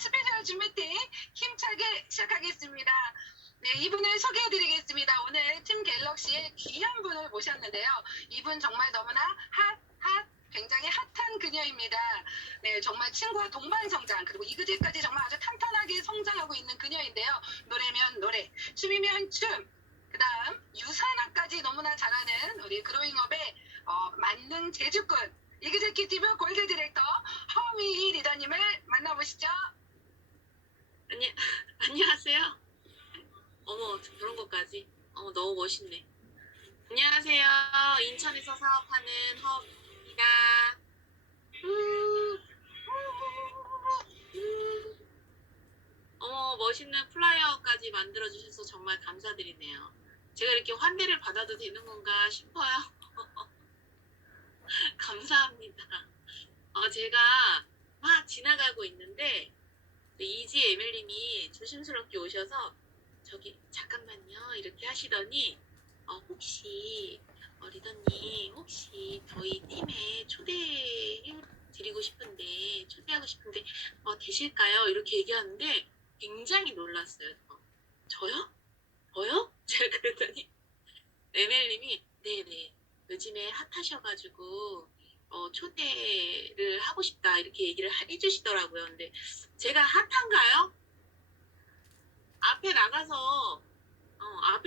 스페셜 줌미팅 힘차게 시작하겠습니다. 네, 이분을 소개해드리겠습니다. 오늘 팀 갤럭시의 귀한 분을 모셨는데요. 이분 정말 너무나 굉장히 핫한 그녀입니다. 네, 정말 친구와 동반 성장, 그리고 이그제까지 정말 아주 탄탄하게 성장하고 있는 그녀인데요. 노래면 노래, 춤이면 춤, 그 다음 유산화까지 너무나 잘하는 우리 그로잉업의 만능 재주꾼, 이그제큐티브 골드 디렉터 허미희 리더님을 만나보시죠. 안녕하세요. 어머, 그런 것까지. 너무 멋있네. 안녕하세요. 인천에서 사업하는 허입니다. 어머, 멋있는 플라이어까지 만들어주셔서 정말 감사드리네요. 제가 이렇게 환대를 받아도 되는 건가 싶어요. 감사합니다. 제가 막 지나가고 있는데 이지 에멜님이 조심스럽게 오셔서 저기 잠깐만요 이렇게 하시더니 혹시 리더님 혹시 저희 팀에 초대하고 싶은데 되실까요? 이렇게 얘기하는데 굉장히 놀랐어요. 저요? 저요? 제가 그랬더니 에멜님이 네네 요즘에 핫하셔가지고 초대를 하고 싶다 이렇게 얘기를 해주시더라고요. 근데 제가 핫한가요? 앞에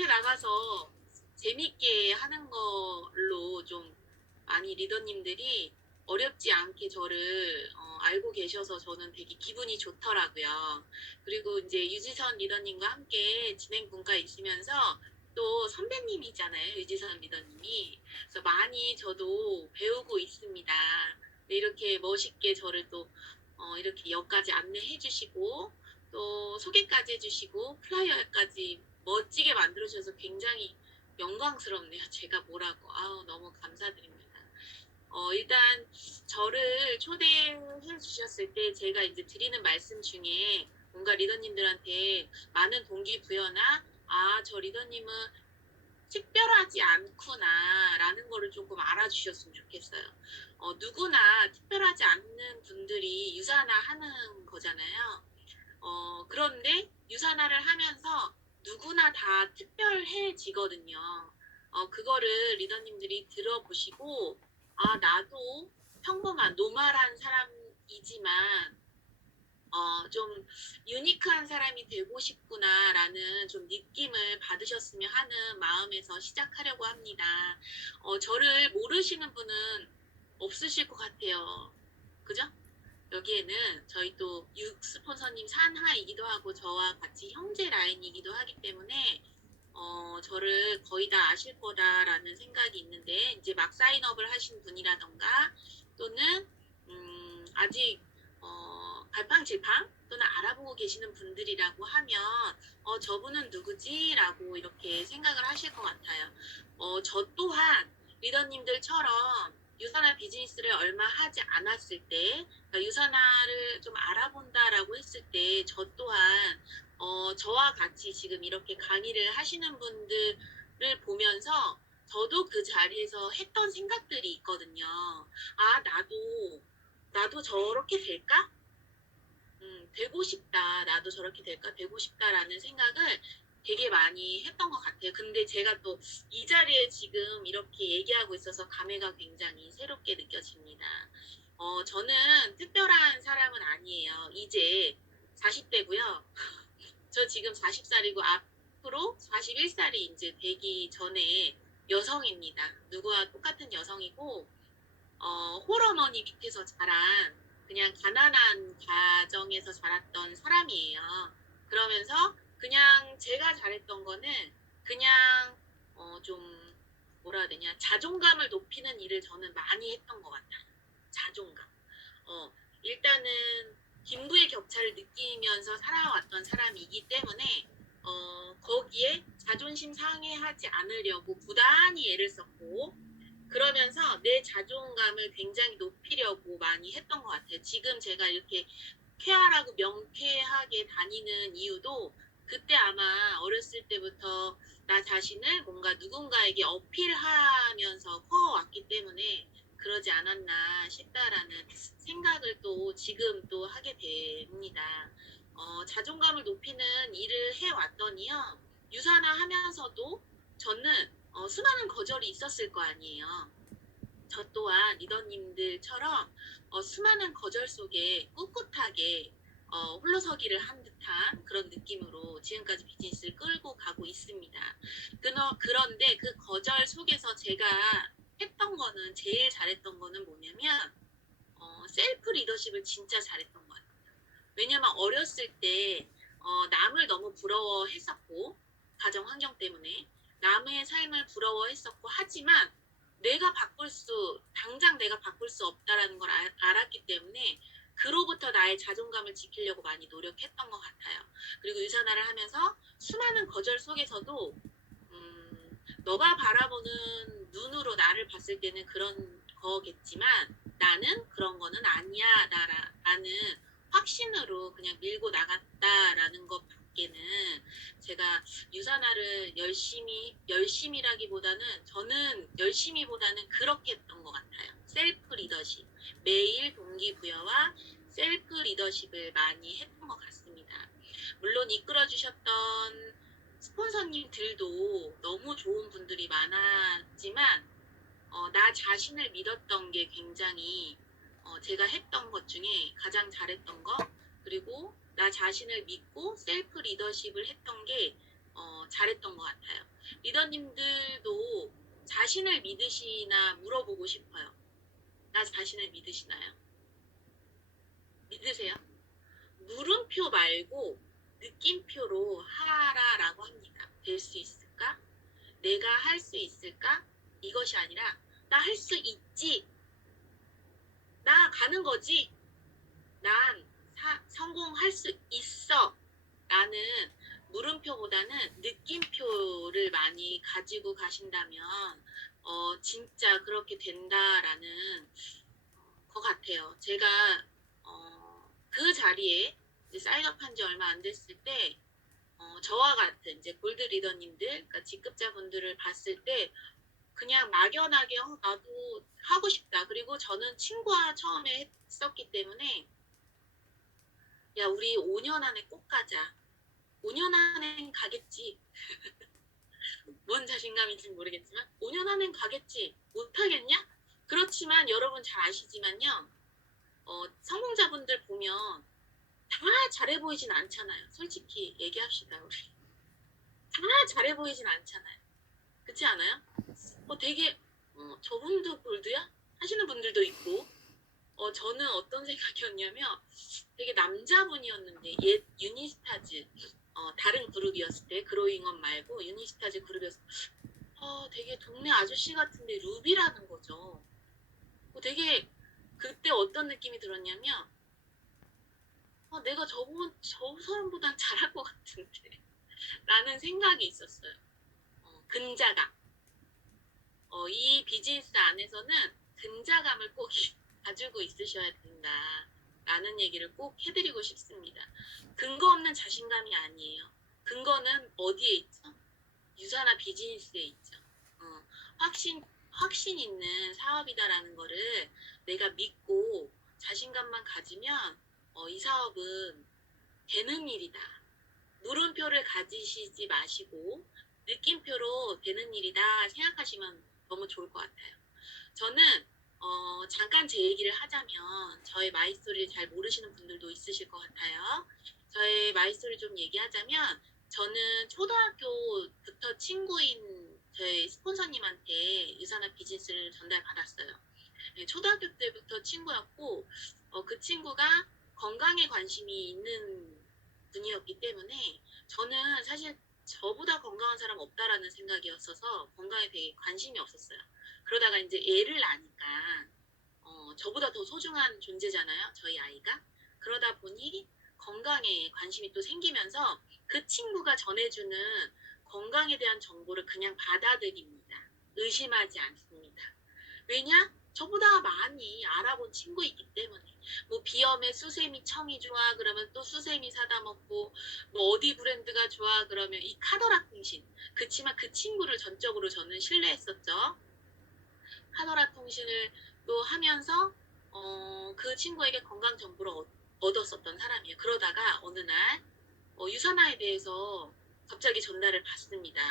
나가서 재밌게 하는 걸로 좀 많이 리더님들이 어렵지 않게 저를 알고 계셔서 저는 되게 기분이 좋더라고요. 그리고 이제 유지선 리더님과 함께 진행분과 있으면서 또 선배님이잖아요, 유지선 리더님이. 그래서 많이 저도 배우고 있습니다. 이렇게 멋있게 저를 또 이렇게 역까지 안내해 주시고 또 소개까지 해주시고 플라이어까지 멋지게 만들어주셔서 굉장히 영광스럽네요. 제가 뭐라고. 너무 감사드립니다. 일단 저를 초대해 주셨을 때 제가 이제 드리는 말씀 중에 뭔가 리더님들한테 많은 동기부여나 저 리더님은 특별하지 않구나 라는 거를 조금 알아주셨으면 좋겠어요. 누구나 특별하지 않는 분들이 유산화 하는 거잖아요. 그런데 유산화를 하면서 누구나 다 특별해지거든요. 그거를 리더님들이 들어보시고 나도 평범한 노멀한 사람이지만 좀 유니크한 사람이 되고 싶구나라는 좀 느낌을 받으셨으면 하는 마음에서 시작하려고 합니다. 저를 모르시는 분은 없으실 것 같아요. 그죠? 여기에는 저희 또 스폰서님 산하이기도 하고 저와 같이 형제 라인이기도 하기 때문에 저를 거의 다 아실 거다라는 생각이 있는데 이제 막 사인업을 하신 분이라던가 또는 아직 갈팡질팡 또는 알아보고 계시는 분들이라고 하면 저분은 누구지? 라고 이렇게 생각을 하실 것 같아요. 저 또한 리더님들처럼 유산화 비즈니스를 얼마 하지 않았을 때 그러니까 유산화를 좀 알아본다라고 했을 때 저 또한 저와 같이 지금 이렇게 강의를 하시는 분들을 보면서 저도 그 자리에서 했던 생각들이 있거든요. 나도 저렇게 될까? 되고 싶다. 나도 저렇게 될까? 되고 싶다라는 생각을 되게 많이 했던 것 같아요. 근데 제가 또 이 자리에 지금 이렇게 얘기하고 있어서 감회가 굉장히 새롭게 느껴집니다. 저는 특별한 사람은 아니에요. 이제 40대고요. 저 지금 40살이고 앞으로 41살이 이제 되기 전에 여성입니다. 누구와 똑같은 여성이고 홀어머니 밑에서 자란 그냥 가난한 가정에서 자랐던 사람이에요. 그러면서 그냥 제가 잘했던 거는 그냥 좀 뭐라 해야 되냐 자존감을 높이는 일을 저는 많이 했던 것 같아요. 자존감. 일단은 빈부의 격차를 느끼면서 살아왔던 사람이기 때문에 거기에 자존심 상해하지 않으려고 부단히 애를 썼고 그러면서 내 자존감을 굉장히 높이려고 많이 했던 것 같아요. 지금 제가 이렇게 쾌활하고 명쾌하게 다니는 이유도 그때 아마 어렸을 때부터 나 자신을 뭔가 누군가에게 어필하면서 커왔기 때문에 그러지 않았나 싶다라는 생각을 또 지금 또 하게 됩니다. 자존감을 높이는 일을 해왔더니요. 유산화 하면서도 저는 수많은 거절이 있었을 거 아니에요. 저 또한 리더님들처럼 수많은 거절 속에 꿋꿋하게 홀로서기를 한 듯한 그런 느낌으로 지금까지 비즈니스를 끌고 가고 있습니다. 그런데 그 거절 속에서 제가 했던 거는 제일 잘했던 거는 뭐냐면 셀프 리더십을 진짜 잘했던 것 같아요. 왜냐면 어렸을 때 남을 너무 부러워했었고 가정 환경 때문에 남의 삶을 부러워했었고 하지만 당장 내가 바꿀 수 없다라는 걸 알았기 때문에 그로부터 나의 자존감을 지키려고 많이 노력했던 것 같아요. 그리고 유산화를 하면서 수많은 거절 속에서도 너가 바라보는 눈으로 나를 봤을 때는 그런 거겠지만 나는 그런 거는 아니야 나는 확신으로 그냥 밀고 나갔다라는 것 밖에는 제가 유산화를 열심히라기보다는 저는 열심히보다는 그렇게 했던 것 같아요. 셀프 리더십. 매일 동기부여와 셀프 리더십을 많이 했던 것 같습니다. 물론 이끌어주셨던 스폰서님들도 너무 좋은 분들이 많았지만 나 자신을 믿었던 게 굉장히 제가 했던 것 중에 가장 잘했던 거 그리고 나 자신을 믿고 셀프 리더십을 했던 게 잘했던 것 같아요. 리더님들도 자신을 믿으시나 물어보고 싶어요. 나 자신을 믿으시나요? 믿으세요? 물음표 말고 느낌표로 하라라고 합니다. 될 수 있을까? 내가 할 수 있을까? 이것이 아니라 나 할 수 있지. 나 가는 거지. 난 성공할 수 있어. 라는 물음표보다는 느낌표를 많이 가지고 가신다면 진짜 그렇게 된다라는 것 같아요. 제가 그 자리에 이제 사인업한 지 얼마 안 됐을 때 저와 같은 이제 골드 리더님들, 그러니까 직급자분들을 봤을 때 그냥 막연하게 나도 하고 싶다. 그리고 저는 친구와 처음에 했었기 때문에 야 우리 5년 안에 꼭 가자. 5년 안엔 가겠지. 뭔 자신감인지 모르겠지만 5년 안엔 가겠지. 못하겠냐? 그렇지만 여러분 잘 아시지만요. 성공자분들 보면 다 잘해 보이진 않잖아요. 솔직히 얘기합시다 우리. 다 잘해 보이진 않잖아요. 그렇지 않아요? 되게 저분도 골드야? 하시는 분들도 있고 저는 어떤 생각이었냐면 되게 남자분이었는데 옛 유니스타즈 다른 그룹이었을 때 그로잉업 말고 유니스타즈 그룹이었을 때 되게 동네 아저씨 같은데 루비라는 거죠. 되게 그때 어떤 느낌이 들었냐면 내가 저 사람보단 잘할 것 같은데 라는 생각이 있었어요. 근자감. 이 비즈니스 안에서는 근자감을 꼭 가지고 있으셔야 된다. 라는 얘기를 꼭 해드리고 싶습니다. 근거 없는 자신감이 아니에요. 근거는 어디에 있죠? 유산화 비즈니스에 있죠. 확신 있는 사업이다라는 거를 내가 믿고 자신감만 가지면 이 사업은 되는 일이다. 물음표를 가지시지 마시고 느낌표로 되는 일이다 생각하시면 너무 좋을 것 같아요. 저는 잠깐 제 얘기를 하자면 저의 마이스토리를 잘 모르시는 분들도 있으실 것 같아요. 저의 마이스토리 좀 얘기하자면 저는 초등학교부터 친구인 저희 스폰서님한테 유산화 비즈니스를 전달받았어요. 초등학교 때부터 친구였고 그 친구가 건강에 관심이 있는 분이었기 때문에 저는 사실 저보다 건강한 사람 없다라는 생각이었어서 건강에 되게 관심이 없었어요. 그러다가 이제 애를 낳으니까 저보다 더 소중한 존재잖아요. 저희 아이가. 그러다 보니 건강에 관심이 또 생기면서 그 친구가 전해주는 건강에 대한 정보를 그냥 받아들입니다. 의심하지 않습니다. 왜냐? 저보다 많이 알아본 친구이기 때문에 뭐 비염에 수세미 청이 좋아 그러면 또 수세미 사다 먹고 뭐 어디 브랜드가 좋아 그러면 이 카더라 통신 그치만 그 친구를 전적으로 저는 신뢰했었죠. 카더라 통신을 또 하면서 그 친구에게 건강 정보를 얻었었던 사람이에요. 그러다가 어느 날 유산화에 대해서 갑자기 전달을 받습니다.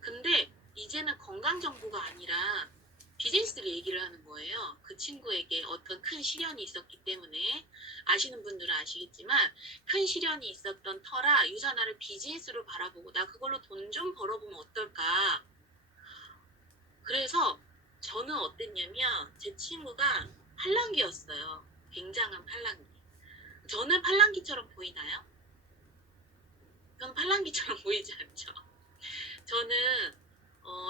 근데 이제는 건강 정보가 아니라 비즈니스를 얘기를 하는 거예요. 그 친구에게 어떤 큰 시련이 있었기 때문에 아시는 분들은 아시겠지만 큰 시련이 있었던 터라 유산화를 비즈니스로 바라보고 나 그걸로 돈 좀 벌어보면 어떨까. 그래서 저는 어땠냐면 제 친구가 팔랑귀였어요. 굉장한 팔랑귀. 저는 팔랑귀처럼 보이나요? 저는 팔랑귀처럼 보이지 않죠. 저는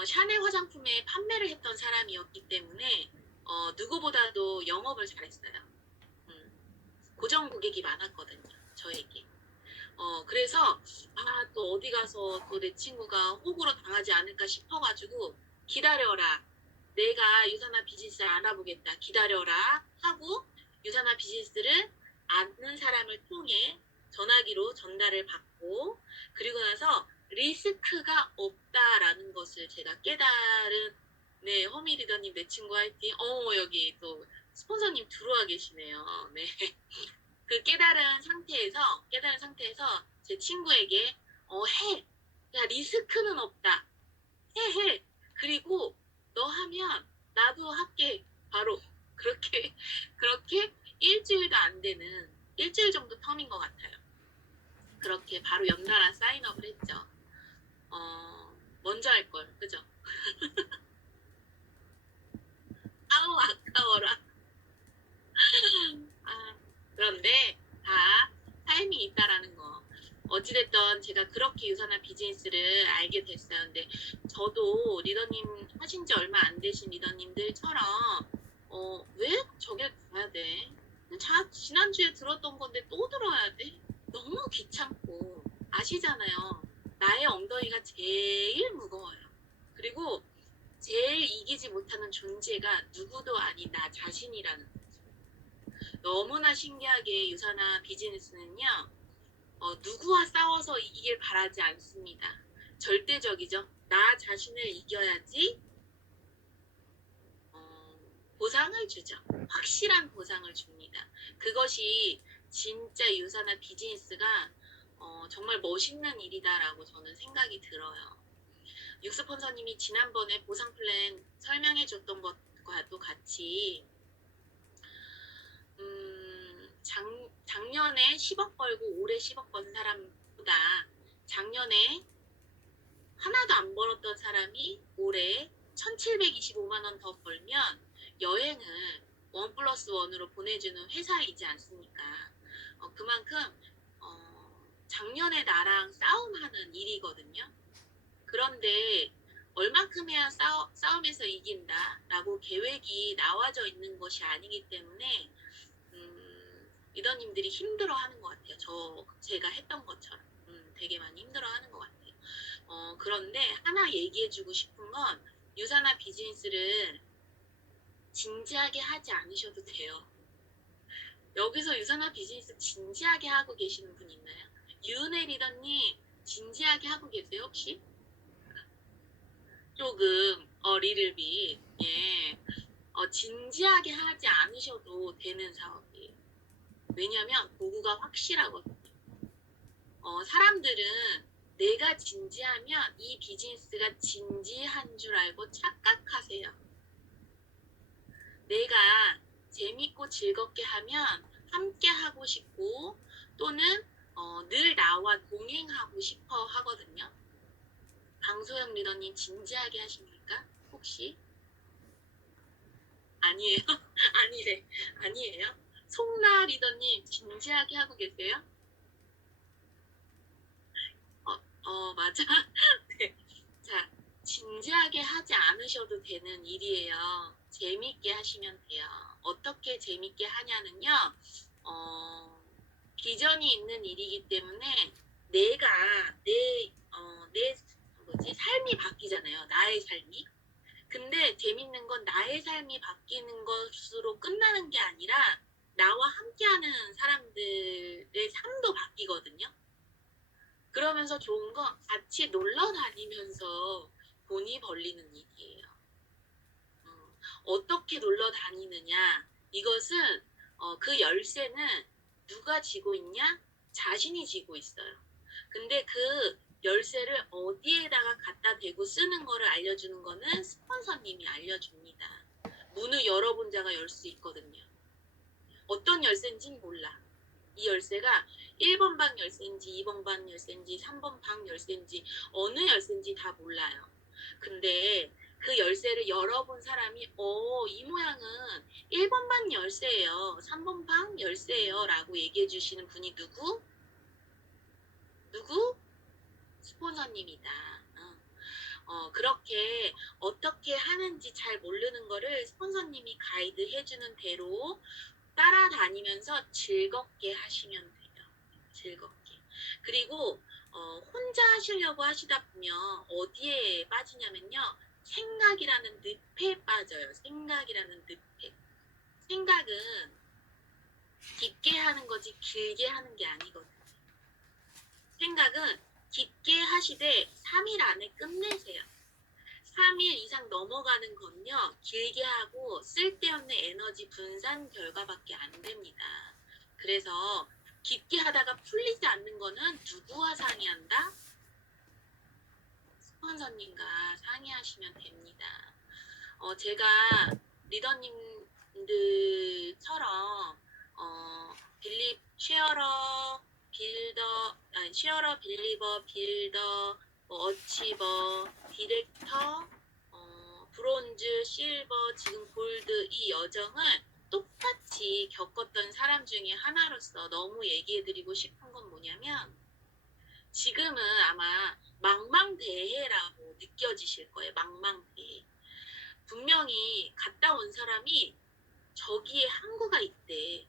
샤넬 화장품의 판매를 했던 사람이었기 때문에 누구보다도 영업을 잘했어요. 고정 고객이 많았거든요. 저에게. 그래서 또 어디 가서 또 내 친구가 호구로 당하지 않을까 싶어가지고 기다려라. 내가 유산화 비즈니스를 알아보겠다. 기다려라 하고 유산화 비즈니스를 아는 사람을 통해 전화기로 전달을 받고 그리고 나서 리스크가 없다라는 것을 제가 깨달은 네 허미 리더님 내 친구 화이팅. 여기 또 스폰서님 들어와 계시네요. 네. 그 깨달은 상태에서 제 친구에게 해. 야 리스크는 없다. 해. 그리고 너 하면 나도 할게. 바로 그렇게 일주일도 안 되는 일주일 정도 텀인 것 같아요. 그렇게 바로 연달아 사인업을 했죠. 먼저 할 걸, 그죠? 아우 아까워라. 그런데 다 타이밍이 있다라는 거. 어찌됐든 제가 그렇게 유산화 비즈니스를 알게 됐어요. 근데 저도 리더님 하신 지 얼마 안 되신 리더님들처럼 왜 저게 가야 돼? 지난주에 들었던 건데 또 들어야 돼? 너무 귀찮고 아시잖아요. 나의 엉덩이가 제일 무거워요. 그리고 제일 이기지 못하는 존재가 누구도 아닌 나 자신이라는 거죠. 너무나 신기하게 유산화 비즈니스는요. 누구와 싸워서 이기길 바라지 않습니다. 절대적이죠. 나 자신을 이겨야지 보상을 주죠. 확실한 보상을 줍니다. 그것이 진짜 유산화 비즈니스가 정말 멋있는 일이다라고 저는 생각이 들어요. 육스폰서님이 지난번에 보상 플랜 설명해 줬던 것과도 같이 작년에 10억 벌고 올해 10억 번 사람보다 작년에 하나도 안 벌었던 사람이 올해 1725만 원 더 벌면 여행을 1+1으로 보내주는 회사이지 않습니까? 그만큼 작년에 나랑 싸움하는 일이거든요. 그런데 얼만큼 해야 싸움에서 이긴다라고 계획이 나와져 있는 것이 아니기 때문에 리더님들이 힘들어하는 것 같아요. 제가 했던 것처럼 되게 많이 힘들어하는 것 같아요. 그런데 하나 얘기해주고 싶은 건 유산화 비즈니스를 진지하게 하지 않으셔도 돼요. 여기서 유산화 비즈니스 진지하게 하고 계시는 분 있나요? 유은혜 리더님 진지하게 하고 계세요 혹시? 조금 리를비 예. 진지하게 하지 않으셔도 되는 사업이에요. 왜냐면 도구가 확실하거든요. 사람들은 내가 진지하면 이 비즈니스가 진지한 줄 알고 착각하세요. 내가 재밌고 즐겁게 하면 함께 하고 싶고 또는 늘 나와 동행하고 싶어 하거든요. 강소영 리더님 진지하게 하십니까? 혹시? 아니에요? 아니래. 아니에요? 송나 리더님 진지하게 하고 계세요? 맞아. 네. 자, 진지하게 하지 않으셔도 되는 일이에요. 재밌게 하시면 돼요. 어떻게 재밌게 하냐는요. 비전이 있는 일이기 때문에 내가 내 삶이 바뀌잖아요. 나의 삶이. 근데 재밌는 건 나의 삶이 바뀌는 것으로 끝나는 게 아니라 나와 함께하는 사람들의 삶도 바뀌거든요. 그러면서 좋은 건 같이 놀러 다니면서 돈이 벌리는 일이에요. 어떻게 놀러 다니느냐? 이것은 그 열쇠는 누가 쥐고 있냐? 자신이 쥐고 있어요. 근데 그 열쇠를 어디에다가 갖다 대고 쓰는 거를 알려주는 거는 스폰서님이 알려줍니다. 문을 열어본 자가 열 수 있거든요. 어떤 열쇠인지는 몰라. 이 열쇠가 1번 방 열쇠인지 2번 방 열쇠인지 3번 방 열쇠인지 어느 열쇠인지 다 몰라요. 근데 그 열쇠를 열어본 사람이 이 모양은 1번 방 열쇠예요. 3번 방 열쇠예요. 라고 얘기해 주시는 분이 누구? 스폰서님이다. 그렇게 어떻게 하는지 잘 모르는 거를 스폰서님이 가이드 해주는 대로 따라다니면서 즐겁게 하시면 돼요. 즐겁게. 그리고 혼자 하시려고 하시다 보면 어디에 빠지냐면요. 생각이라는 늪에 빠져요. 생각이라는 늪에. 생각은 깊게 하는 거지 길게 하는 게 아니거든요. 생각은 깊게 하시되 3일 안에 끝내세요. 3일 이상 넘어가는 건요. 길게 하고 쓸데없는 에너지 분산 결과밖에 안 됩니다. 그래서 깊게 하다가 풀리지 않는 거는 누구와 상의한다? 스폰서님과 상의하시면 됩니다. 제가 리더님들처럼 쉐어러, 빌리버, 빌더, 어치버, 디렉터, 브론즈, 실버, 지금 골드 이 여정을 똑같이 겪었던 사람 중에 하나로서 너무 얘기해드리고 싶은 건 뭐냐면 지금은 아마 망망대해라고 느껴지실 거예요. 망망대해. 분명히 갔다 온 사람이 저기에 항구가 있대.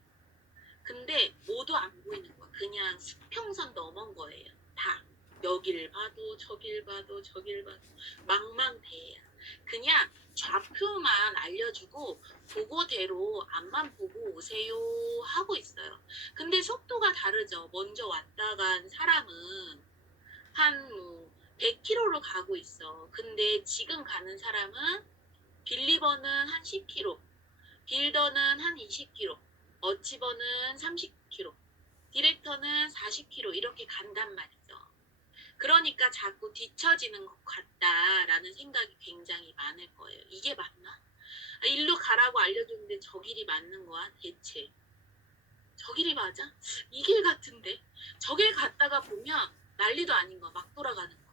근데 모두 안 보이는 거야. 그냥 수평선 넘은 거예요. 다. 여기를 봐도 저길 봐도 저길 봐도 망망대해야. 그냥 좌표만 알려주고 그거대로 앞만 보고 오세요 하고 있어요. 근데 속도가 다르죠. 먼저 왔다 간 사람은 한 100km로 가고 있어. 근데 지금 가는 사람은 빌리버는 한 10km, 빌더는 한 20km, 어치버는 30km, 디렉터는 40km 이렇게 간단 말이죠. 그러니까 자꾸 뒤처지는 것 같다라는 생각이 굉장히 많을 거예요. 이게 맞나? 일로 가라고 알려줬는데 저 길이 맞는 거야 대체? 저 길이 맞아? 이 길 같은데? 저 길 갔다가 보면 난리도 아닌 거 막 돌아가는 거.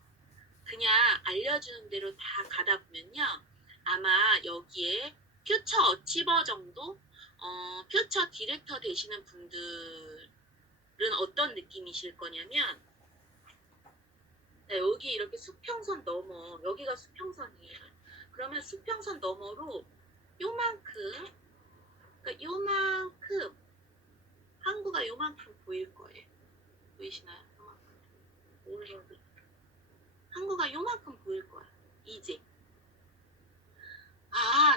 그냥 알려주는 대로 다 가다 보면요. 아마 여기에 퓨처 어치버 정도? 퓨처 디렉터 되시는 분들은 어떤 느낌이실 거냐면 여기 이렇게 수평선 넘어 여기가 수평선이에요. 그러면 수평선 너머로 요만큼 그러니까 요만큼 항구가 요만큼 보일 거예요. 보이시나요? 요만큼. 항구가 요만큼 보일 거야. 이제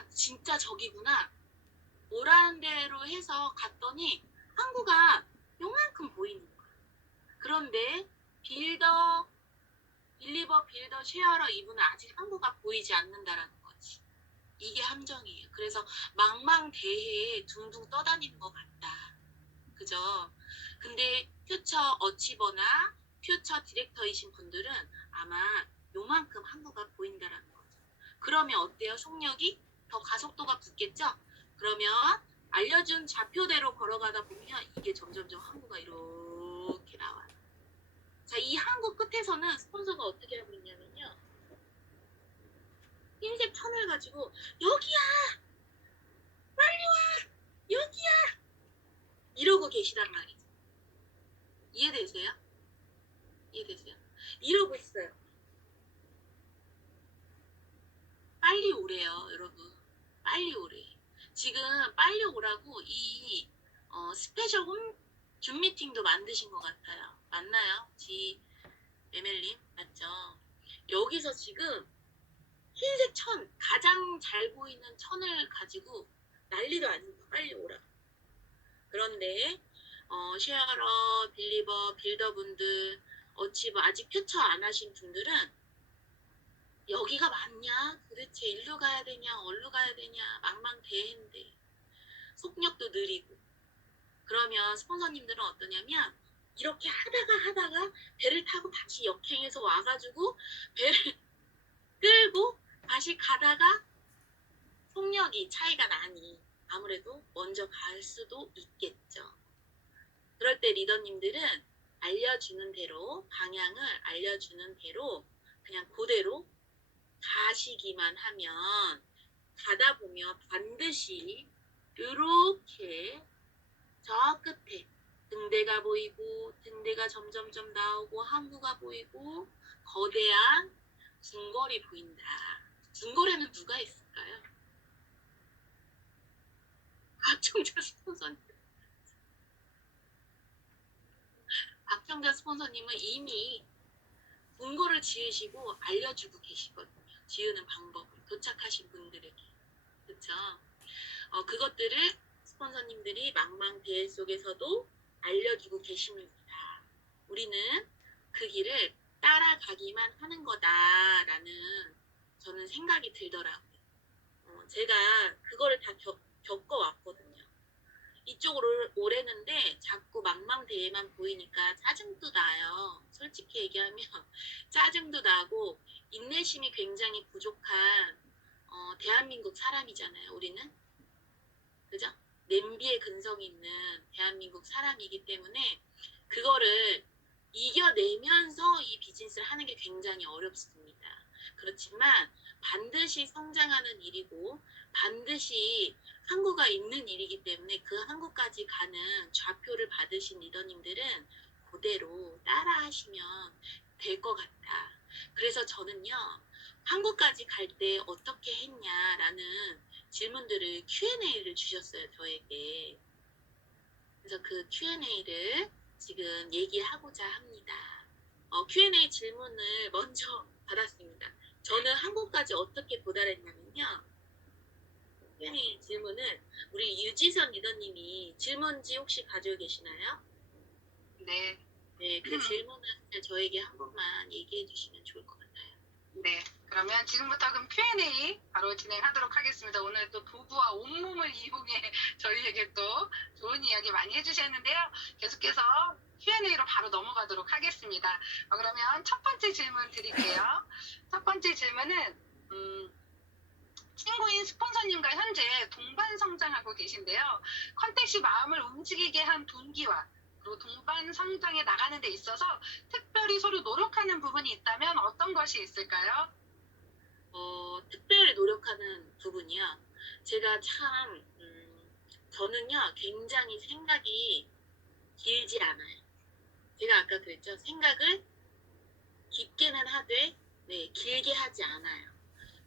진짜 저기구나. 오라는 대로 해서 갔더니 항구가 요만큼 보이는 거야. 그런데 빌리버, 빌더, 쉐어러 이분은 아직 항구가 보이지 않는다라는 거지. 이게 함정이에요. 그래서 망망대해에 둥둥 떠다니는 것 같다. 그죠? 근데 퓨처 어치버나 퓨처 디렉터이신 분들은 아마 요만큼 항구가 보인다라는 거죠. 그러면 어때요? 속력이 더 가속도가 붙겠죠? 그러면 알려준 좌표대로 걸어가다 보면 이게 점점점 항구가 이렇게 나와요. 자, 이 항구 끝에서는 스폰서가 어떻게 하고 있냐면요. 흰색 천을 가지고 여기야! 빨리 와! 여기야! 이러고 계시단 말이죠. 이해되세요? 이해되세요? 이러고 있어요. 빨리 오래요, 여러분. 빨리 오래. 지금 빨리 오라고 이 스페셜 줌 미팅도 만드신 것 같아요. 맞나요? 에멜님 맞죠? 여기서 지금 흰색 천 가장 잘 보이는 천을 가지고 난리도 아니고 빨리 오라. 그런데 쉐어러, 빌리버, 빌더분들, 어치버 아직 퓨처 안 하신 분들은 여기가 맞냐? 도대체 일로 가야 되냐? 어디로 가야 되냐? 망망대해인데 속력도 느리고 그러면 스폰서님들은 어떠냐면 이렇게 하다가 배를 타고 다시 역행해서 와가지고 배를 끌고 다시 가다가 속력이 차이가 나니 아무래도 먼저 갈 수도 있겠죠. 그럴 때 리더님들은 알려주는 대로, 방향을 알려주는 대로 그냥 그대로 가시기만 하면 가다 보면 반드시 이렇게 저 끝에 등대가 보이고 등대가 점점점 나오고 항구가 보이고 거대한 궁궐이 보인다. 궁궐에는 누가 있을까요? 박정자 스폰서님. 박정자 스폰서님은 이미 궁궐을 지으시고 알려주고 계시거든요. 지으는 방법을 도착하신 분들에게. 그렇죠? 그것들을 스폰서님들이 망망대해 속에서도 알려주고 계십니다. 우리는 그 길을 따라가기만 하는 거다라는 저는 생각이 들더라고요. 제가 그거를 다 겪어왔거든요. 이쪽으로 오래는데 자꾸 망망대해만 보이니까 짜증도 나요. 솔직히 얘기하면 짜증도 나고 인내심이 굉장히 부족한 대한민국 사람이잖아요. 우리는. 그죠? 냄비에 근성이 있는 대한민국 사람이기 때문에 그거를 이겨내면서 이 비즈니스를 하는 게 굉장히 어렵습니다. 그렇지만 반드시 성장하는 일이고 반드시 항구가 있는 일이기 때문에 그 항구까지 가는 좌표를 받으신 리더님들은 그대로 따라 하시면 될 것 같다. 그래서 저는요, 항구까지 갈 때 어떻게 했냐라는 질문들을 Q&A를 주셨어요, 저에게. 그래서 그 Q&A를 지금 얘기하고자 합니다. Q&A 질문을 먼저 받았습니다. 저는 한국까지 어떻게 도달했냐면요. Q&A 질문을 우리 유지선 리더님이 질문지 혹시 가지고 계시나요? 네. 네, 그 질문을 저에게 한 번만 얘기해 주시면 좋을 것 같아요. 네, 그러면 지금부터 그럼 Q&A 바로 진행하도록 하겠습니다. 오늘 또 도구와 온몸을 이용해 저희에게 또 좋은 이야기 많이 해주셨는데요. 계속해서 Q&A로 바로 넘어가도록 하겠습니다. 그러면 첫 번째 질문 드릴게요. 첫 번째 질문은 친구인 스폰서님과 현재 동반 성장하고 계신데요. 컨택시 마음을 움직이게 한 동기와 그리고 동반 성장에 나가는 데 있어서 특별히 서로 노력하는 부분이 있다면 어떤 것이 있을까요? 특별히 노력하는 부분이요. 제가 참 저는요 굉장히 생각이 길지 않아요. 제가 아까 그랬죠. 생각을 깊게는 하되 길게 하지 않아요.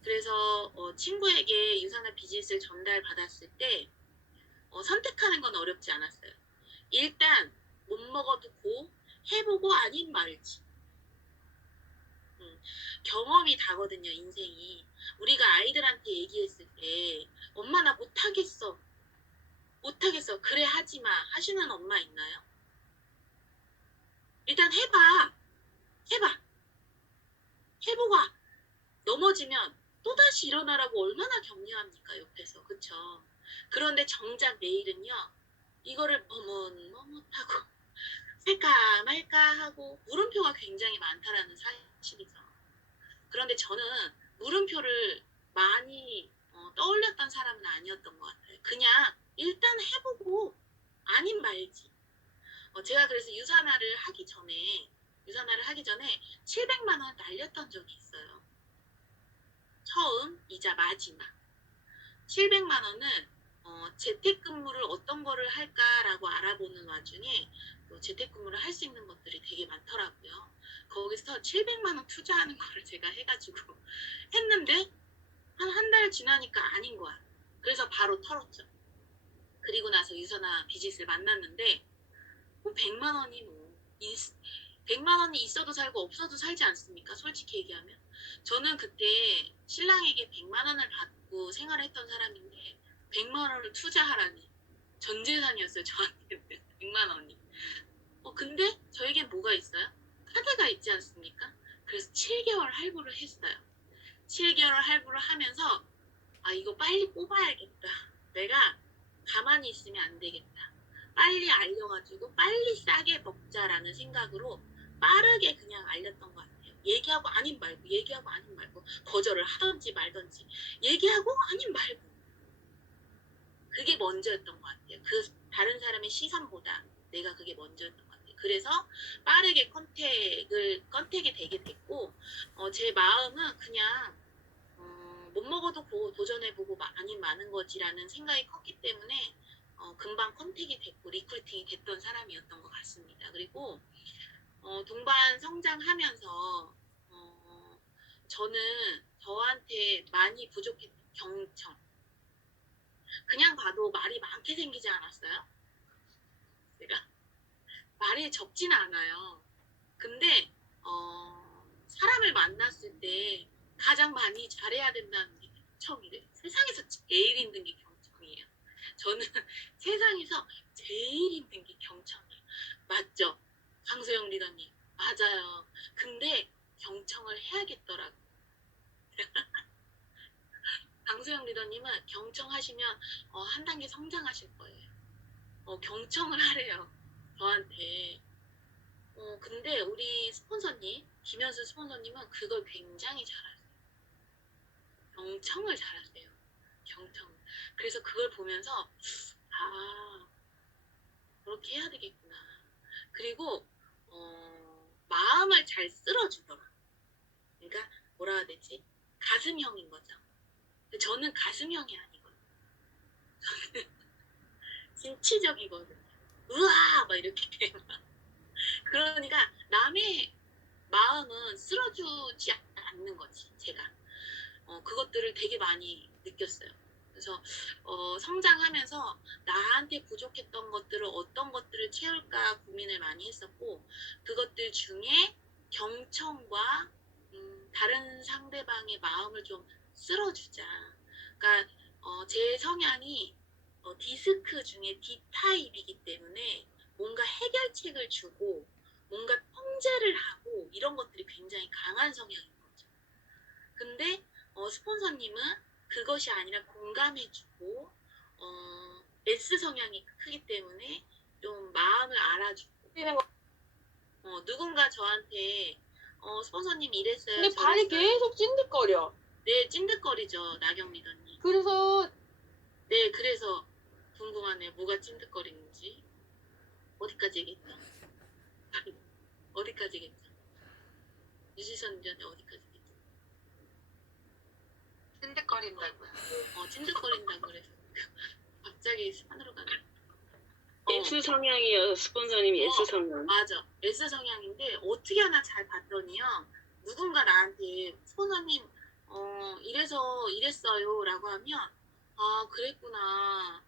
그래서 친구에게 유산화 비즈니스를 전달받았을 때 선택하는 건 어렵지 않았어요. 일단 못 먹어도 고 해보고 아닌 말지. 경험이 다거든요, 인생이. 우리가 아이들한테 얘기했을 때 엄마 나 못하겠어. 못하겠어. 그래 하지마. 하시는 엄마 있나요? 일단 해봐. 해봐. 해보고 넘어지면 또다시 일어나라고 얼마나 격려합니까, 옆에서. 그쵸? 그런데 정작 내일은요, 이거를 머뭇머뭇하고 할까 말까 하고 물음표가 굉장히 많다라는 사실이죠. 그런데 저는 물음표를 많이 떠올렸던 사람은 아니었던 것 같아요. 그냥 일단 해보고 아닌 말지. 제가 그래서 유산화를 하기 전에 700만 원 날렸던 적이 있어요. 처음이자 마지막. 700만 원은 재택근무를 어떤 거를 할까라고 알아보는 와중에 또 재택근무를 할 수 있는 것들이 되게 많더라고요. 거기서 700만 원 투자하는 거를 제가 해가지고 했는데 한 달 지나니까 아닌 거야. 그래서 바로 털었죠. 그리고 나서 유산화 비즈니스를 만났는데 100만 원이 100만 원이 있어도 살고 없어도 살지 않습니까? 솔직히 얘기하면. 저는 그때 신랑에게 100만 원을 받고 생활했던 사람인데 100만 원을 투자하라니 전 재산이었어요. 저한테는 100만 원이. 근데 저에겐 뭐가 있어요? 카드가 있지 않습니까? 그래서 7개월 할부를 했어요. 7개월 할부를 하면서 이거 빨리 뽑아야겠다. 내가 가만히 있으면 안 되겠다. 빨리 알려가지고 빨리 싸게 먹자라는 생각으로 빠르게 그냥 알렸던 것 같아요. 얘기하고 아님 말고, 얘기하고 아님 말고, 거절을 하든지 말든지, 얘기하고 아님 말고. 그게 먼저였던 것 같아요. 그 다른 사람의 시선보다 내가 그게 먼저였던 것 같아요. 그래서 빠르게 컨택이 되게 됐고, 제 마음은 그냥 못 먹어도 도전해보고 아님 마는 거지라는 생각이 컸기 때문에 금방 컨택이 됐고 리크루팅이 됐던 사람이었던 것 같습니다. 그리고 동반 성장하면서 저는 저한테 많이 부족했던 경청. 그냥 봐도 말이 많게 생기지 않았어요? 제가 말이 적지는 않아요. 근데 사람을 만났을 때 가장 많이 잘해야 된다는 게 경청이래. 세상에서 제일 힘든 게 경청이에요. 저는 세상에서 제일 힘든 게 경청이에요. 맞죠? 강소영 리더님. 맞아요. 근데 경청을 해야겠더라고요. 강소영 리더님은 경청하시면 한 단계 성장하실 거예요. 경청을 하래요. 저한테. 근데 우리 스폰서님, 김현수 스폰서님은 그걸 굉장히 잘하세요. 경청을 잘하세요. 경청. 그래서 그걸 보면서 아, 그렇게 해야 되겠구나. 그리고 마음을 잘 쓸어주더라. 그러니까 뭐라 해야 되지? 가슴형인 거죠. 근데 저는 가슴형이 아니거든요. 저는 진취적이거든요. 우와! 막 이렇게. 그러니까 남의 마음은 쓸어주지 않는 거지, 제가. 그것들을 되게 많이 느꼈어요. 그래서 성장하면서 나한테 부족했던 것들을 어떤 것들을 채울까 고민을 많이 했었고, 그것들 중에 경청과 다른 상대방의 마음을 좀 쓸어주자. 그러니까 제 성향이 디스크 중에 D타입이기 때문에 뭔가 해결책을 주고 뭔가 통제를 하고 이런 것들이 굉장히 강한 성향인 거죠. 근데 스폰서님은 그것이 아니라 공감해주고 S 성향이 크기 때문에 좀 마음을 알아주고 누군가 저한테 스폰서님 이랬어요. 근데 발이 저랬어요. 계속 찐득거려. 네, 찐득거리죠, 나경 리더님. 그래서 네, 그래서 궁금하네요. 뭐가 찐득거리는지. 어디까지 얘기했죠? 어디까지 얘기했죠? 유지선 전에 어디까지 얘기했죠? 찐득거린다고요. 찐득거린다고 그래서 갑자기 산으로 가네. S 성향이요. 스폰서님이 S 성향. 맞아. S 성향인데 어떻게 하나 잘 봤더니요. 누군가 나한테 스폰서님 이래서 이랬어요 라고 하면 아 그랬구나.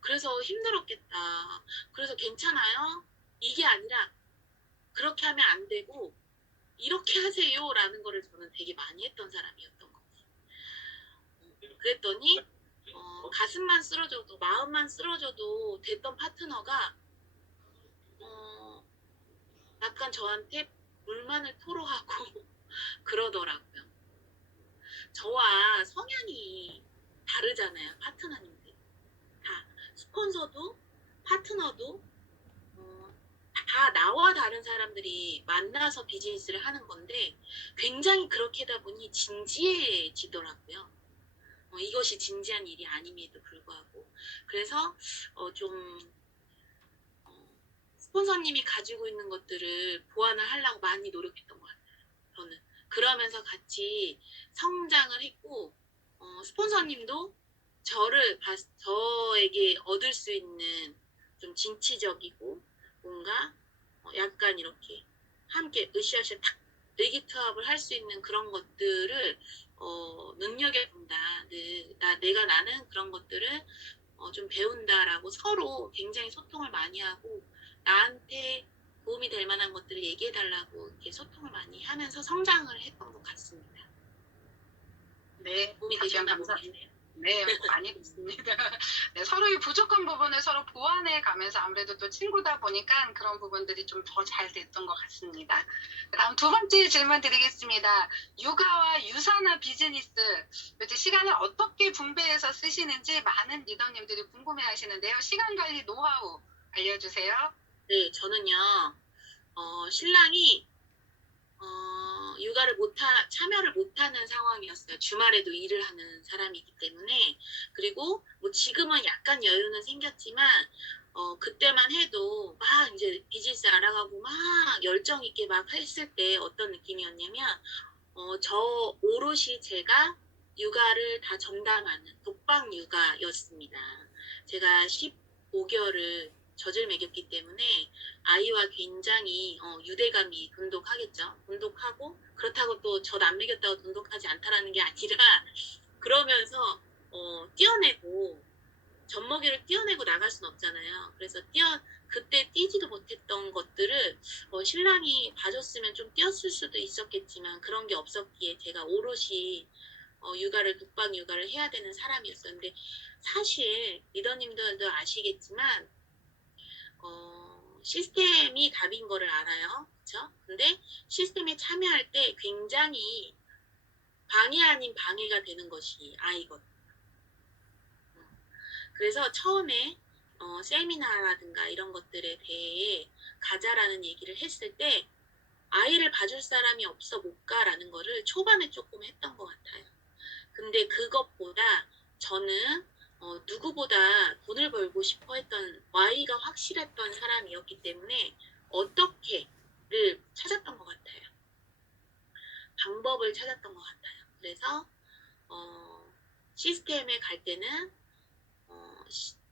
그래서 힘들었겠다. 그래서 괜찮아요? 이게 아니라 그렇게 하면 안 되고 이렇게 하세요 라는 거를 저는 되게 많이 했던 사람이었던 거지. 그랬더니 가슴만 쓸어줘도 마음만 쓸어줘도 됐던 파트너가 약간 저한테 불만을 토로하고 그러더라고요. 저와 성향이 다르잖아요. 파트너님들 다 스폰서도 파트너도 다 나와 다른 사람들이 만나서 비즈니스를 하는 건데 굉장히 그렇게 하다 보니 진지해지더라고요. 이것이 진지한 일이 아님에도 불구하고 그래서 좀 스폰서님이 가지고 있는 것들을 보완을 하려고 많이 노력했던 것 같아요. 저는 그러면서 같이 성장을 했고 스폰서님도 저에게 얻을 수 있는 좀 진취적이고 뭔가 약간 이렇게 함께 으쌰으쌰 탁 의기투합을 할 수 있는 그런 것들을 눈여겨본다. 내가 나는 그런 것들을 좀 배운다라고 서로 굉장히 소통을 많이 하고 나한테 도움이 될 만한 것들을 얘기해달라고 이렇게 소통을 많이 하면서 성장을 했던 것 같습니다. 네, 도움이 답변 되셨나 감사. 모르겠네요. 네, 많이 됐습니다. 네, 서로의 부족한 부분을 서로 보완해 가면서 아무래도 또 친구다 보니까 그런 부분들이 좀 더 잘 됐던 것 같습니다. 다음 두 번째 질문 드리겠습니다. 육아와 유산화 비즈니스, 요즘 시간을 어떻게 분배해서 쓰시는지 많은 리더님들이 궁금해 하시는데요. 시간 관리 노하우 알려주세요. 네, 저는요, 신랑이 육아를 참여를 못하는 상황이었어요. 주말에도 일을 하는 사람이기 때문에. 그리고 뭐 지금은 약간 여유는 생겼지만, 그때만 해도 막 이제 비즈니스 알아가고 막 열정 있게 막 했을 때 어떤 느낌이었냐면, 저 오롯이 제가 육아를 다 전담하는 독박 육아였습니다. 제가 15개월을 젖을 먹였기 때문에 아이와 굉장히 유대감이 돈독하겠죠. 돈독하고 그렇다고 또 젖 안 먹였다고 돈독하지 않다라는 게 아니라 그러면서 떼어내고 젖먹이를 떼어내고 나갈 순 없잖아요. 그래서 그때 띄지도 못했던 것들을 신랑이 봐줬으면 좀 띄었을 수도 있었겠지만 그런 게 없었기에 제가 오롯이 독박 육아를 해야 되는 사람이었었는데 사실 리더님들도 아시겠지만 시스템이 답인 거를 알아요. 그렇죠? 근데 시스템에 참여할 때 굉장히 방해 아닌 방해가 되는 것이 아이거든요. 그래서 처음에 세미나라든가 이런 것들에 대해 가자라는 얘기를 했을 때 아이를 봐줄 사람이 없어 못 가라는 거를 초반에 조금 했던 것 같아요. 근데 그것보다 저는 누구보다 돈을 벌고 싶어 했던 Y가 확실했던 사람이었기 때문에 어떻게를 찾았던 것 같아요. 방법을 찾았던 것 같아요. 그래서 시스템에 갈 때는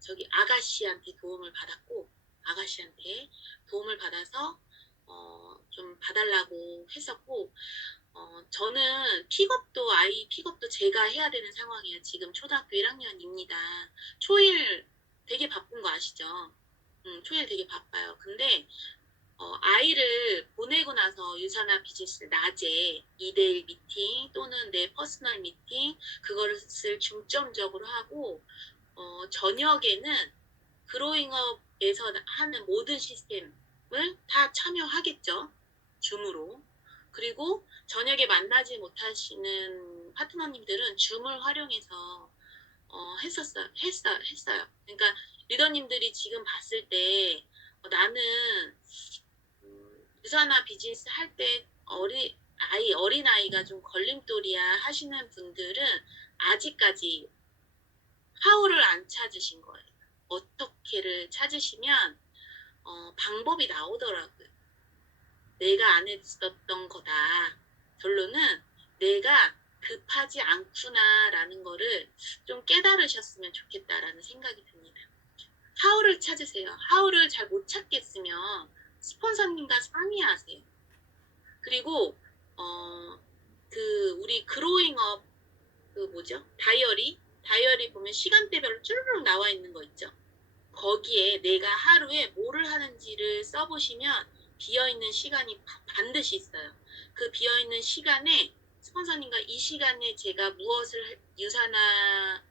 저기 아가씨한테 도움을 받았고 아가씨한테 도움을 받아서 좀 봐달라고 했었고 저는 아이 픽업도 제가 해야 되는 상황이에요. 지금 초등학교 1학년입니다. 초일 되게 바쁜 거 아시죠? 초일 되게 바빠요. 근데 아이를 보내고 나서 유산화 비즈니스 낮에 2대1 미팅 또는 내 퍼스널 미팅 그것을 중점적으로 하고 저녁에는 그로잉업에서 하는 모든 시스템을 다 참여하겠죠. 줌으로. 그리고 저녁에 만나지 못하시는 파트너님들은 줌을 활용해서 했어요. 그러니까 리더님들이 지금 봤을 때 나는 유산화 비즈니스 할 때 어린아이가 좀 걸림돌이야 하시는 분들은 아직까지 하우를 안 찾으신 거예요. 어떻게를 찾으시면 방법이 나오더라고요. 내가 안 했었던 거다. 결론은 내가 급하지 않구나라는 거를 좀 깨달으셨으면 좋겠다라는 생각이 듭니다. 하우를 찾으세요. 하우를 잘 못 찾겠으면 스폰서님과 상의하세요. 그리고 우리 그로잉업 다이어리 보면 시간대별로 쭈르륵 나와 있는 거 있죠. 거기에 내가 하루에 뭐를 하는지를 써보시면 비어있는 시간이 반드시 있어요. 그 비어있는 시간에 스폰서님과 이 시간에 제가 유산화로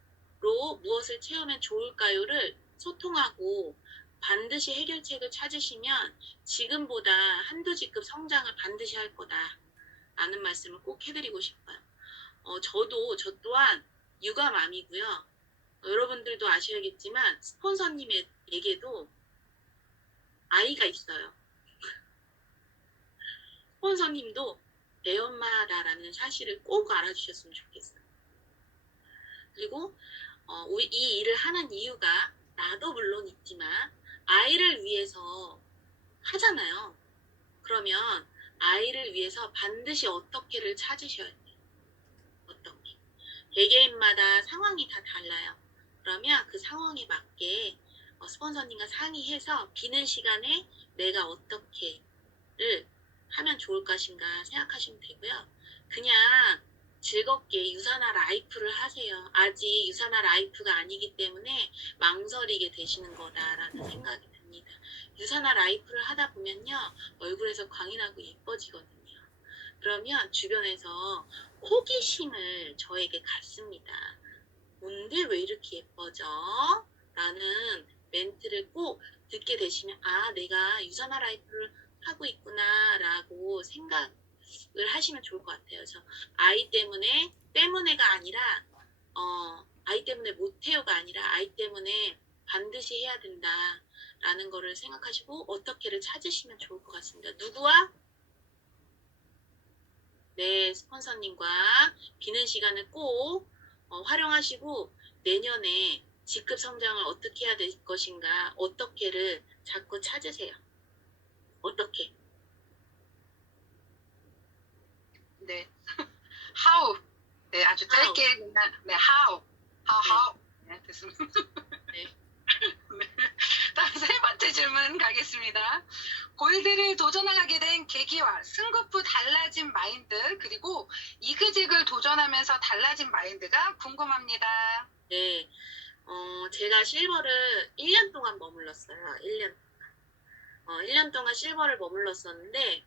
무엇을 채우면 좋을까요를 소통하고 반드시 해결책을 찾으시면 지금보다 한두 직급 성장을 반드시 할 거다 라는 말씀을 꼭 해드리고 싶어요. 저 또한 육아맘이고요. 여러분들도 아셔야겠지만 스폰서님에게도 아이가 있어요. 스폰서님도 내 엄마다라는 사실을 꼭 알아주셨으면 좋겠어요. 그리고 이 일을 하는 이유가 나도 물론 있지만 아이를 위해서 하잖아요. 그러면 아이를 위해서 반드시 어떻게를 찾으셔야 돼요. 어떻게. 개개인마다 상황이 다 달라요. 그러면 그 상황에 맞게 스폰서님과 상의해서 비는 시간에 내가 어떻게를 하면 좋을 것인가 생각하시면 되고요. 그냥 즐겁게 유산화 라이프를 하세요. 아직 유산화 라이프가 아니기 때문에 망설이게 되시는 거다라는 생각이 듭니다. 유산화 라이프를 하다 보면요. 얼굴에서 광이 나고 예뻐지거든요. 그러면 주변에서 호기심을 저에게 갖습니다. 뭔데 왜 이렇게 예뻐져? 라는 멘트를 꼭 듣게 되시면 내가 유산화 라이프를 하고 있구나 라고 생각을 하시면 좋을 것 같아요. 아이 때문에가 아니라 아이 때문에 못해요가 아니라 아이 때문에 반드시 해야 된다. 라는 거를 생각하시고 어떻게를 찾으시면 좋을 것 같습니다. 누구와? 네, 스폰서님과 비는 시간을 꼭 활용하시고 내년에 직급 성장을 어떻게 해야 될 것인가, 어떻게를 자꾸 찾으세요. 어떻게? 네. how. 네, 아주 짧게 그냥 네, how. how. 네, 됐습니다. 네. 네. 다음 세 번째 질문 가겠습니다. 골드를 도전하게 된 계기와 승급 후 달라진 마인드 그리고 이그젝을 도전하면서 달라진 마인드가 궁금합니다. 네. 제가 실버를 1년 동안 머물렀어요. 1년 동안 실버를 머물렀었는데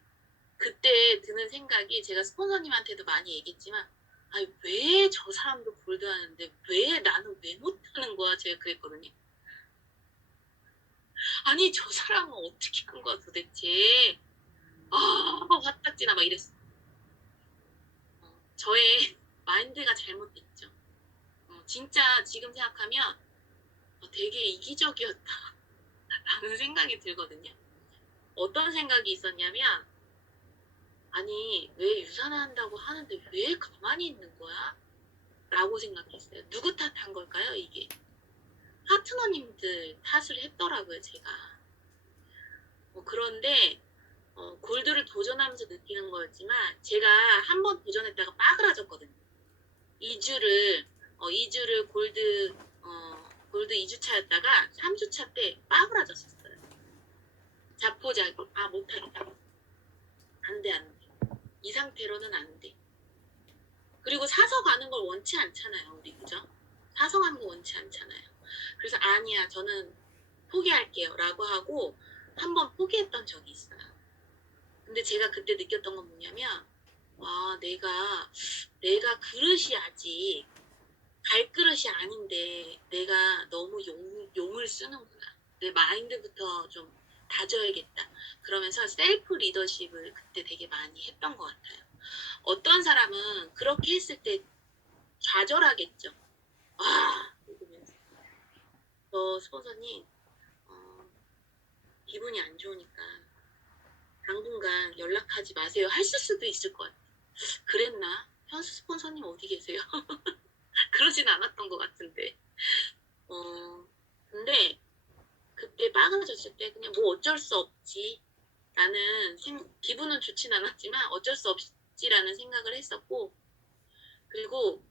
그때 드는 생각이 제가 스폰서님한테도 많이 얘기했지만 왜 저 사람도 골드 하는데 왜 나는 왜 못하는 거야? 제가 그랬거든요. 아니 저 사람은 어떻게 한 거야 도대체? 화딱지나 막 이랬어. 저의 마인드가 잘못됐죠. 진짜 지금 생각하면 되게 이기적이었다 라는 생각이 들거든요. 어떤 생각이 있었냐면 아니 왜 유산한다고 하는데 왜 가만히 있는 거야? 라고 생각했어요. 누구 탓한 걸까요 이게? 파트너님들 탓을 했더라고요 제가. 그런데 골드를 도전하면서 느끼는 거였지만 제가 한 번 도전했다가 빠그라졌거든요. 2주를 골드 2주차였다가 3주차 때 빠그라졌었어요. 자포자기 못하겠다. 안돼. 이 상태로는 안 돼. 그리고 사서 가는 걸 원치 않잖아요 우리 그죠? 사서 가는 거 원치 않잖아요. 그래서 아니야 저는 포기할게요 라고 하고 한번 포기했던 적이 있어요. 근데 제가 그때 느꼈던 건 뭐냐면 내가 그릇이 아직 발그릇이 아닌데 내가 너무 용을 쓰는구나. 내 마인드부터 좀 다져야겠다. 그러면서 셀프 리더십을 그때 되게 많이 했던 것 같아요. 어떤 사람은 그렇게 했을 때 좌절하겠죠. 이러면서 스폰서님 기분이 안 좋으니까 당분간 연락하지 마세요. 했을 수도 있을 것 같아요. 그랬나? 현수 스폰서님 어디 계세요? 그러진 않았던 것 같은데. 근데 그때 빠그라졌을 때 그냥 뭐 어쩔 수 없지 라는 기분은 좋진 않았지만 어쩔 수 없지라는 생각을 했었고 그리고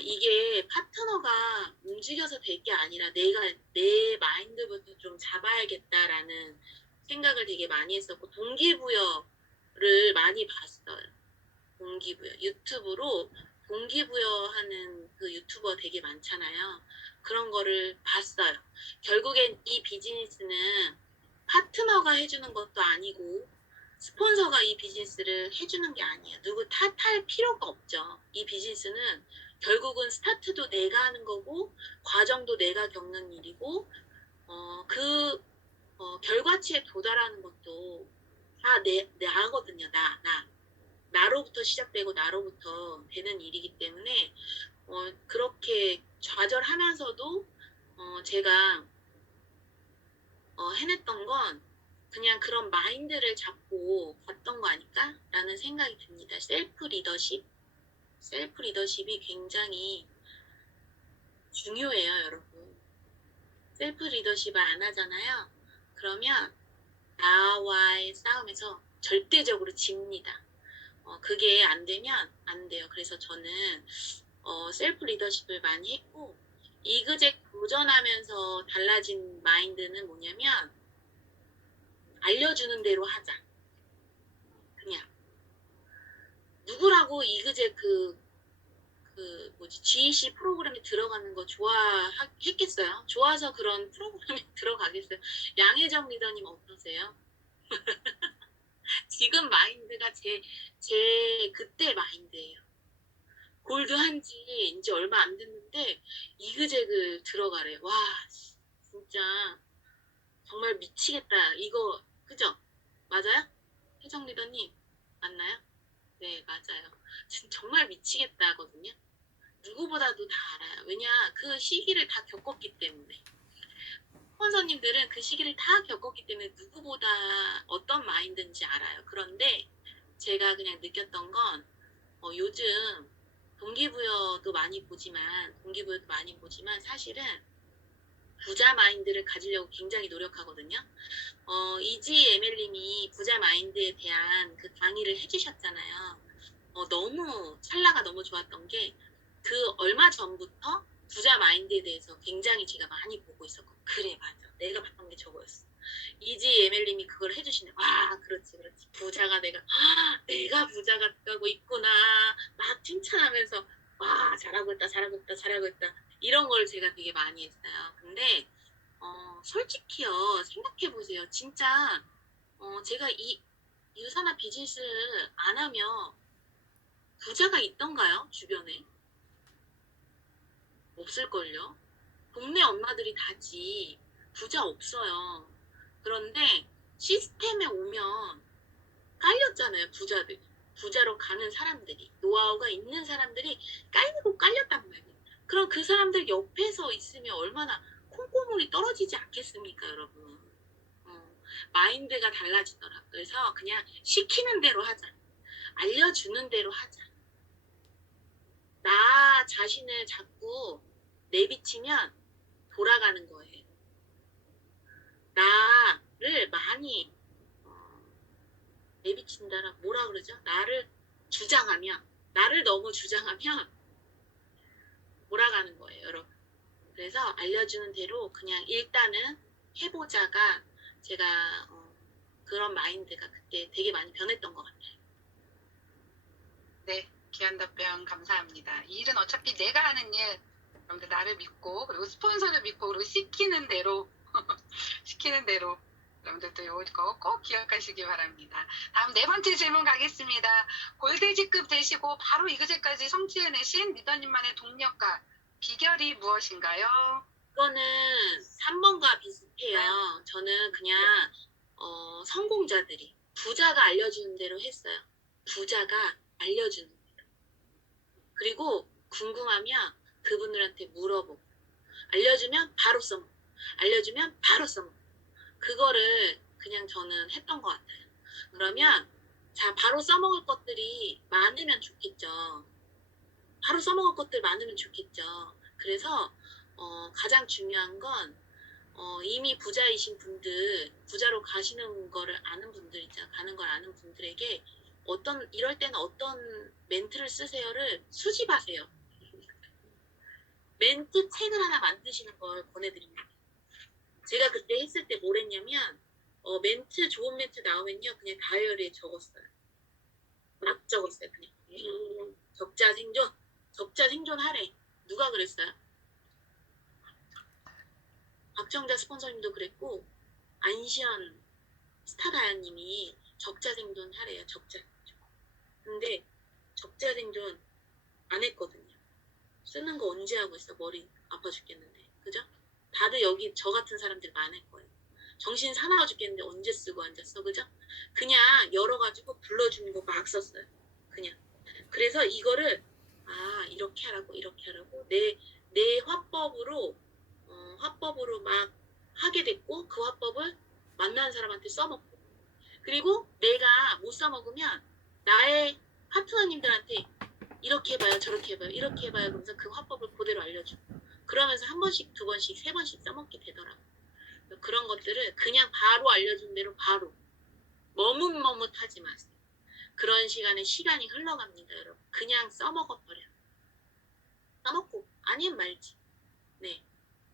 이게 파트너가 움직여서 될 게 아니라 내가 내 마인드부터 좀 잡아야겠다라는 생각을 되게 많이 했었고 동기부여를 많이 봤어요. 동기부여. 유튜브로 동기부여하는 그 유튜버 되게 많잖아요. 그런 거를 봤어요. 결국엔 이 비즈니스는 파트너가 해주는 것도 아니고 스폰서가 이 비즈니스를 해주는 게 아니에요. 누구 탓할 필요가 없죠. 이 비즈니스는 결국은 스타트도 내가 하는 거고 과정도 내가 겪는 일이고 결과치에 도달하는 것도 다 나거든요. 나로부터 시작되고 나로부터 되는 일이기 때문에 그렇게 좌절하면서도 제가 해냈던 건 그냥 그런 마인드를 잡고 갔던 거 아닐까? 라는 생각이 듭니다. 셀프 리더십이 굉장히 중요해요, 여러분. 셀프 리더십을 안 하잖아요. 그러면 나와의 싸움에서 절대적으로 집니다. 그게 안 되면 안 돼요. 그래서 저는 셀프 리더십을 많이 했고 이그젝 도전하면서 달라진 마인드는 뭐냐면 알려주는 대로 하자. 그냥 누구라고 이그젝 GEC 프로그램에 들어가는 거 좋아했겠어요? 좋아서 그런 프로그램에 들어가겠어요? 양혜정 리더님 어떠세요? 지금 마인드가 제 그때 마인드예요. 골드 한지 이제 얼마 안 됐는데 이그젝을 들어가래. 와 진짜 정말 미치겠다. 이거 그죠? 맞아요? 혜정 리더님 맞나요? 네 맞아요. 정말 미치겠다 하거든요. 누구보다도 다 알아요. 왜냐 그 시기를 다 겪었기 때문에. 스폰서님들은 그 시기를 다 겪었기 때문에 누구보다 어떤 마인드인지 알아요. 그런데 제가 그냥 느꼈던 건 요즘 동기부여도 많이 보지만 사실은 부자 마인드를 가지려고 굉장히 노력하거든요. 이지 에멜님이 부자 마인드에 대한 그 강의를 해주셨잖아요. 너무 찰나가 너무 좋았던 게 그 얼마 전부터 부자 마인드에 대해서 굉장히 제가 많이 보고 있었고 그래 맞아 내가 봤던 게 저거였어. 이지 에멜님이 그걸 해주시네. 와 그렇지 부자가 내가 부자가 되고 있구나 막 칭찬하면서 와 잘하고 있다 이런 걸 제가 되게 많이 했어요. 근데 솔직히요 생각해보세요. 진짜 제가 이 유산화 비즈니스를 안 하면 부자가 있던가요? 주변에? 없을걸요? 동네 엄마들이 다지 부자 없어요. 그런데 시스템에 오면 깔렸잖아요. 부자로 가는 사람들이 노하우가 있는 사람들이 깔리고 깔렸단 말이에요. 그럼 그 사람들 옆에서 있으면 얼마나 콩고물이 떨어지지 않겠습니까 여러분. 마인드가 달라지더라고요. 그래서 그냥 시키는 대로 하자. 알려주는 대로 하자. 나 자신을 자꾸 내비치면 돌아가는 거예요. 나를 많이 내비친다라 뭐라 그러죠? 나를 너무 주장하면 돌아가는 거예요, 여러분. 그래서 알려주는 대로 그냥 일단은 해보자가 제가 그런 마인드가 그때 되게 많이 변했던 것 같아요. 네, 귀한 답변 감사합니다. 이 일은 어차피 내가 하는 일, 여러분들 나를 믿고 그리고 스폰서를 믿고 그리고 시키는 대로 여러분들도 이거 꼭 기억하시기 바랍니다. 다음 네 번째 질문 가겠습니다. 골대지급 되시고 바로 이그제까지 성취해내신 리더님만의 동력과 비결이 무엇인가요? 이거는 3번과 비슷해요. 저는 그냥 성공자들이 부자가 알려주는 대로 했어요. 부자가 알려주는 대로. 그리고 궁금하면 그분들한테 물어보고 알려주면 바로 써먹고 알려주면 바로 써먹고 그거를 그냥 저는 했던 것 같아요. 그러면 자 바로 써먹을 것들이 많으면 좋겠죠. 바로 써먹을 것들 많으면 좋겠죠. 그래서 가장 중요한 건 이미 부자이신 분들, 부자로 가시는 거를 아는 분들 있잖아요. 가는 걸 아는 분들에게 이럴 때는 어떤 멘트를 쓰세요를 수집하세요. 멘트 책을 하나 만드시는 걸 권해드립니다. 제가 그때 했을 때 뭘 했냐면, 좋은 멘트 나오면요. 그냥 다이어리에 적었어요. 막 적었어요. 그냥. 적자 생존 하래. 누가 그랬어요? 박정자 스폰서님도 그랬고 안시현 스타다야님이 적자 생존 하래요. 적자 생존. 근데 적자 생존 안 했거든요. 쓰는 거 언제 하고 있어? 머리 아파 죽겠는데. 그죠? 다들 여기 저 같은 사람들 많을 거예요. 정신 사나워 죽겠는데 언제 쓰고 앉았어? 그죠? 그냥 열어가지고 불러주는 거 막 썼어요. 그냥. 그래서 이거를 이렇게 하라고 내 화법으로 막 하게 됐고 그 화법을 만나는 사람한테 써먹고 그리고 내가 못 써먹으면 나의 파트너님들한테 이렇게 해봐요 저렇게 해봐요 이렇게 해봐요 그러면서 그 화법을 그대로 알려줘. 그러면서 한 번씩 두 번씩 세 번씩 써먹게 되더라고. 그런 것들을 그냥 바로 알려준 대로 바로 머뭇머뭇하지 마세요. 그런 시간이 흘러갑니다 여러분. 그냥 써먹어버려. 써먹고 아니면 말지. 네.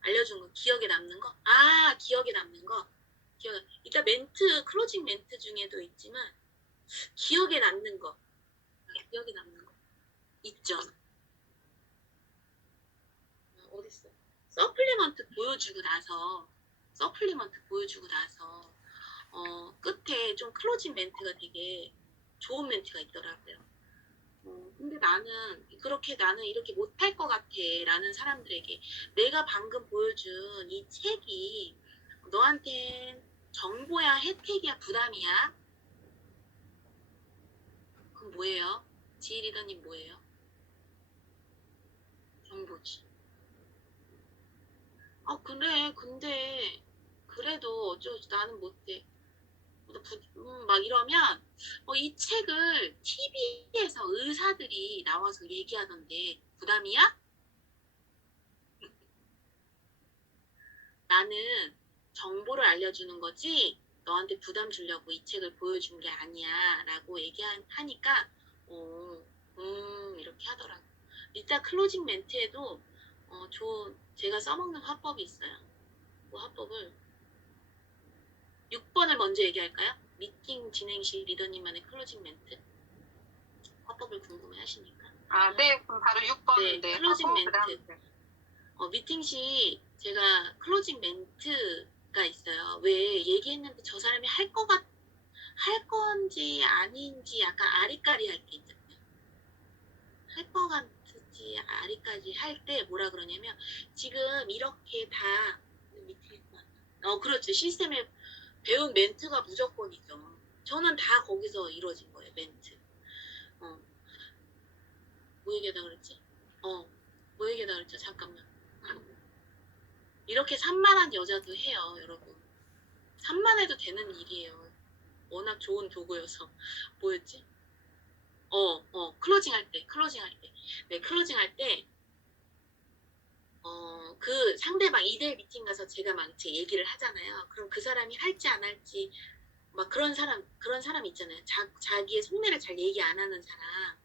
알려준 거 기억에 남는 거? 기억에 남는 거. 이따 클로징 멘트 중에도 있지만 기억에 남는 거 있죠. 어딨어? 서플리먼트 보여주고 나서 끝에 좀 클로징 멘트가 되게 좋은 멘트가 있더라고요. 근데 나는 이렇게 못할 것 같아 라는 사람들에게 내가 방금 보여준 이 책이 너한텐 정보야 혜택이야 부담이야? 그럼 뭐예요? 지희 리더님 뭐예요? 정보지. 그래 근데 그래도 어쩌지 나는 못해. 막 이러면 이 책을 TV에서 의사들이 나와서 얘기하던데 부담이야? 나는 정보를 알려주는 거지 너한테 부담 주려고 이 책을 보여준 게 아니야 라고 얘기하니까 이렇게 하더라고. 일단 클로징 멘트에도 제가 써먹는 화법이 있어요. 그 화법을 6번을 먼저 얘기할까요? 미팅 진행 시 리더님만의 클로징 멘트 화법을 궁금해 하시니까. 네, 그럼 바로 6번. 네, 클로징 하고 멘트. 그다음 미팅 시 제가 클로징 멘트가 있어요. 왜 얘기했는데 저 사람이 할 건지 아닌지 약간 아리까리 할 때 있잖아요. 할 것 같은지 아리까리 할 때 뭐라 그러냐면 지금 이렇게 다 그렇죠. 시스템에 배운 멘트가 무조건이죠. 저는 다 거기서 이루어진 거예요. 멘트. 뭐 얘기하다 그랬지? 뭐 얘기하다 그랬죠? 잠깐만. 이렇게 산만한 여자도 해요, 여러분. 산만해도 되는 일이에요. 워낙 좋은 도구여서. 뭐였지? 클로징 할 때. 네, 클로징 할 때, 그 상대방 2대1 미팅 가서 제가 막 제 얘기를 하잖아요. 그럼 그 사람이 할지 안 할지, 막 그런 사람 있잖아요. 자기의 속내를 잘 얘기 안 하는 사람,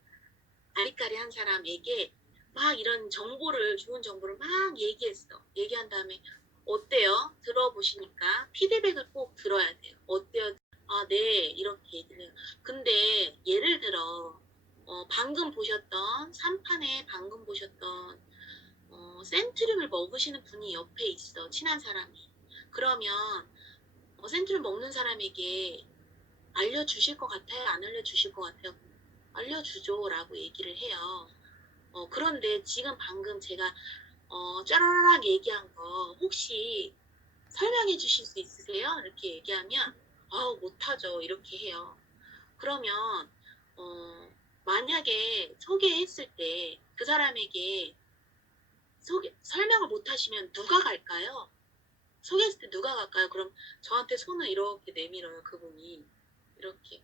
아리까리 한 사람에게 막 이런 좋은 정보를 막 얘기한 다음에, 어때요? 들어보시니까 피드백을 꼭 들어야 돼요. 어때요? 아, 네, 이렇게 얘기를 해요. 근데 예를 들어, 방금 보셨던, 3판에 방금 보셨던, 센트륨을 먹으시는 분이 옆에 있어. 친한 사람이. 그러면, 센트륨 먹는 사람에게 알려주실 것 같아요? 안 알려주실 것 같아요? 알려주죠. 라고 얘기를 해요. 그런데 지금 방금 제가, 짜라락 얘기한 거 혹시 설명해 주실 수 있으세요? 이렇게 얘기하면, 못하죠. 이렇게 해요. 그러면, 만약에 소개했을 때 그 사람에게 설명을 못 하시면 누가 갈까요? 소개했을 때 누가 갈까요? 그럼 저한테 손을 이렇게 내밀어요, 그분이. 이렇게.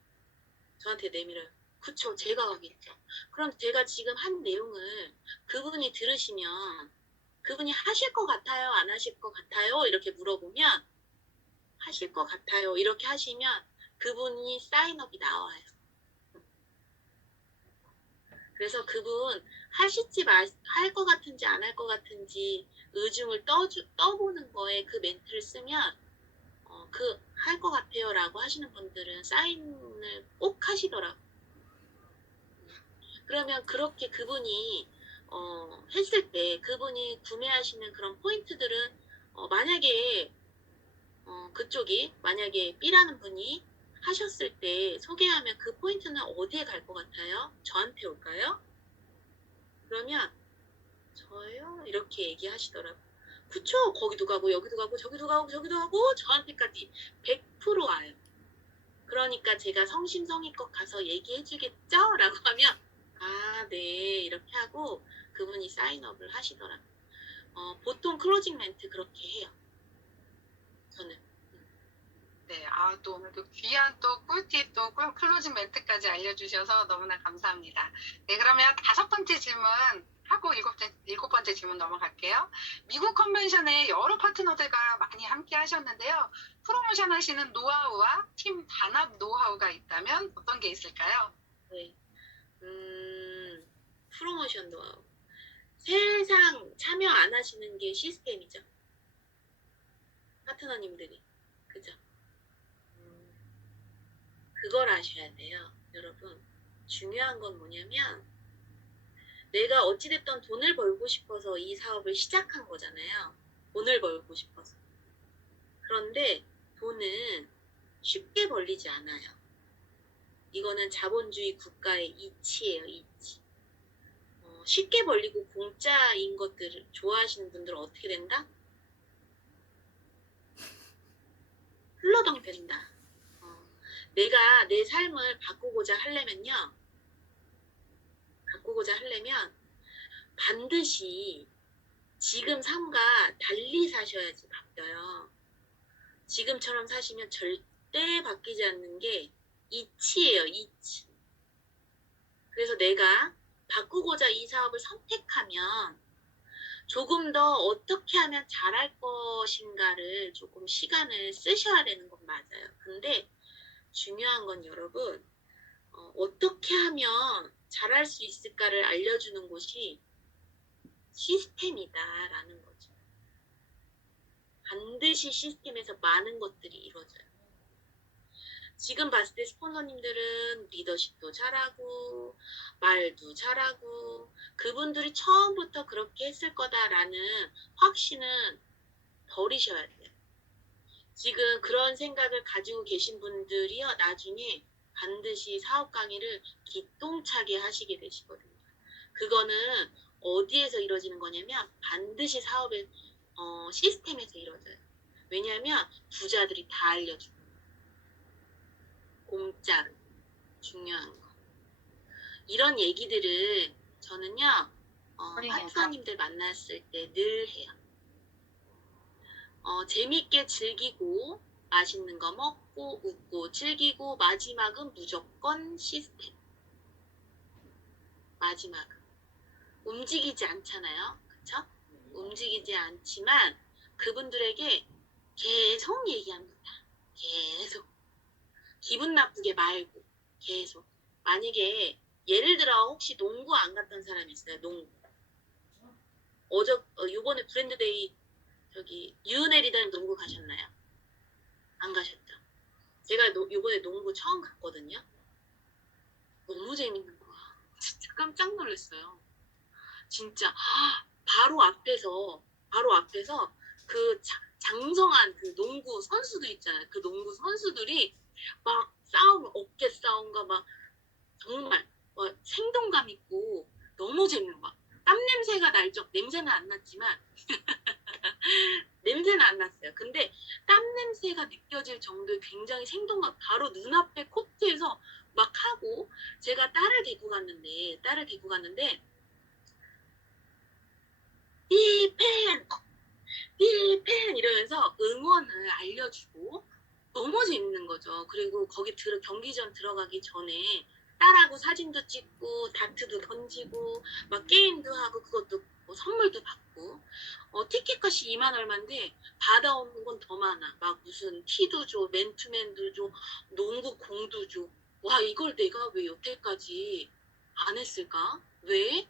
저한테 내밀어요. 그쵸, 제가 가겠죠. 그럼 제가 지금 한 내용을 그분이 들으시면 그분이 하실 것 같아요? 안 하실 것 같아요? 이렇게 물어보면 하실 것 같아요. 이렇게 하시면 그분이 사인업이 나와요. 그래서 그분 할 것 같은지 안 할 것 같은지 의중을 떠보는 거에 그 멘트를 쓰면 할 것 같아요 라고 하시는 분들은 사인을 꼭 하시더라고요. 그러면 그렇게 그분이 했을 때 그분이 구매하시는 그런 포인트들은 만약에 그쪽이 만약에 B라는 분이 하셨을 때 소개하면 그 포인트는 어디에 갈 것 같아요? 저한테 올까요? 그러면 저요? 이렇게 얘기하시더라고요. 그쵸? 거기도 가고 여기도 가고 저기도 가고 저기도 가고 저한테까지 100% 와요. 그러니까 제가 성심성의껏 가서 얘기해주겠죠? 라고 하면 네 이렇게 하고 그분이 사인업을 하시더라고요. 보통 클로징 멘트 그렇게 해요. 저는. 네, 또 오늘 또 귀한 또 꿀팁 또 클로징 멘트까지 알려주셔서 너무나 감사합니다. 네, 그러면 5번째 질문 하고 7번째 질문 넘어갈게요. 미국 컨벤션에 여러 파트너들과 많이 함께 하셨는데요. 프로모션 하시는 노하우와 팀 단합 노하우가 있다면 어떤 게 있을까요? 네. 프로모션 노하우. 세상 참여 안 하시는 게 시스템이죠. 파트너님들이. 그죠? 그걸 아셔야 돼요. 여러분. 중요한 건 뭐냐면 내가 어찌됐든 돈을 벌고 싶어서 이 사업을 시작한 거잖아요. 돈을 벌고 싶어서. 그런데 돈은 쉽게 벌리지 않아요. 이거는 자본주의 국가의 이치예요, 이치. 쉽게 벌리고 공짜인 것들을 좋아하시는 분들은 어떻게 된다? 흘러덩된다. 내가 내 삶을 바꾸고자 하려면 반드시 지금 삶과 달리 사셔야지 바뀌어요. 지금처럼 사시면 절대 바뀌지 않는 게 이치예요, 이치. 그래서 내가 바꾸고자 이 사업을 선택하면 조금 더 어떻게 하면 잘할 것인가를 조금 시간을 쓰셔야 되는 건 맞아요. 근데 중요한 건 여러분, 어떻게 하면 잘할 수 있을까를 알려주는 곳이 시스템이다라는 거죠. 반드시 시스템에서 많은 것들이 이루어져요. 지금 봤을 때 스폰서님들은 리더십도 잘하고 말도 잘하고 그분들이 처음부터 그렇게 했을 거다라는 확신은 버리셔야 돼요. 지금 그런 생각을 가지고 계신 분들이요, 나중에 반드시 사업 강의를 기똥차게 하시게 되시거든요. 그거는 어디에서 이루어지는 거냐면 반드시 사업의 시스템에서 이루어져요. 왜냐하면 부자들이 다 알려줘요. 공짜로. 중요한 거. 이런 얘기들을 저는요, 파트너님들 만났을 때 늘 해요. 재밌게 즐기고 맛있는 거 먹고 웃고 즐기고 마지막은 무조건 시스템. 마지막은 움직이지 않잖아요. 그쵸? 움직이지 않지만 그분들에게 계속 얘기합니다. 계속. 기분 나쁘게 말고 계속. 만약에 예를 들어 혹시 농구 안 갔던 사람이 있어요. 농구. 요번에 브랜드데이 저기 유은혜 리더님 농구 가셨나요? 안 가셨죠? 제가 요번에 농구 처음 갔거든요. 너무 재밌는 거야. 진짜 깜짝 놀랐어요. 진짜 바로 앞에서 그 장성한 그 농구 선수들 있잖아요. 그 농구 선수들이 막 싸움, 어깨 싸움과 막 정말 생동감 있고 너무 재밌는 거야. 땀 냄새가 냄새는 안 났지만 냄새는 안 났어요. 근데 땀 냄새가 느껴질 정도의 굉장히 생동감, 바로 눈앞에 코트에서 막 하고, 제가 딸을 데리고 갔는데 딜펜 이러면서 응원을 알려주고 너무 재밌는 거죠. 그리고 거기 경기장 들어가기 전에 딸하고 사진도 찍고 다트도 던지고 막 게임도 하고 그것도 뭐 선물도 받고 티켓값이 2만 얼마인데 받아오는 건 더 많아. 막 무슨 티도 줘, 맨투맨도 줘, 농구 공도 줘. 와, 이걸 내가 왜 여태까지 안 했을까? 왜?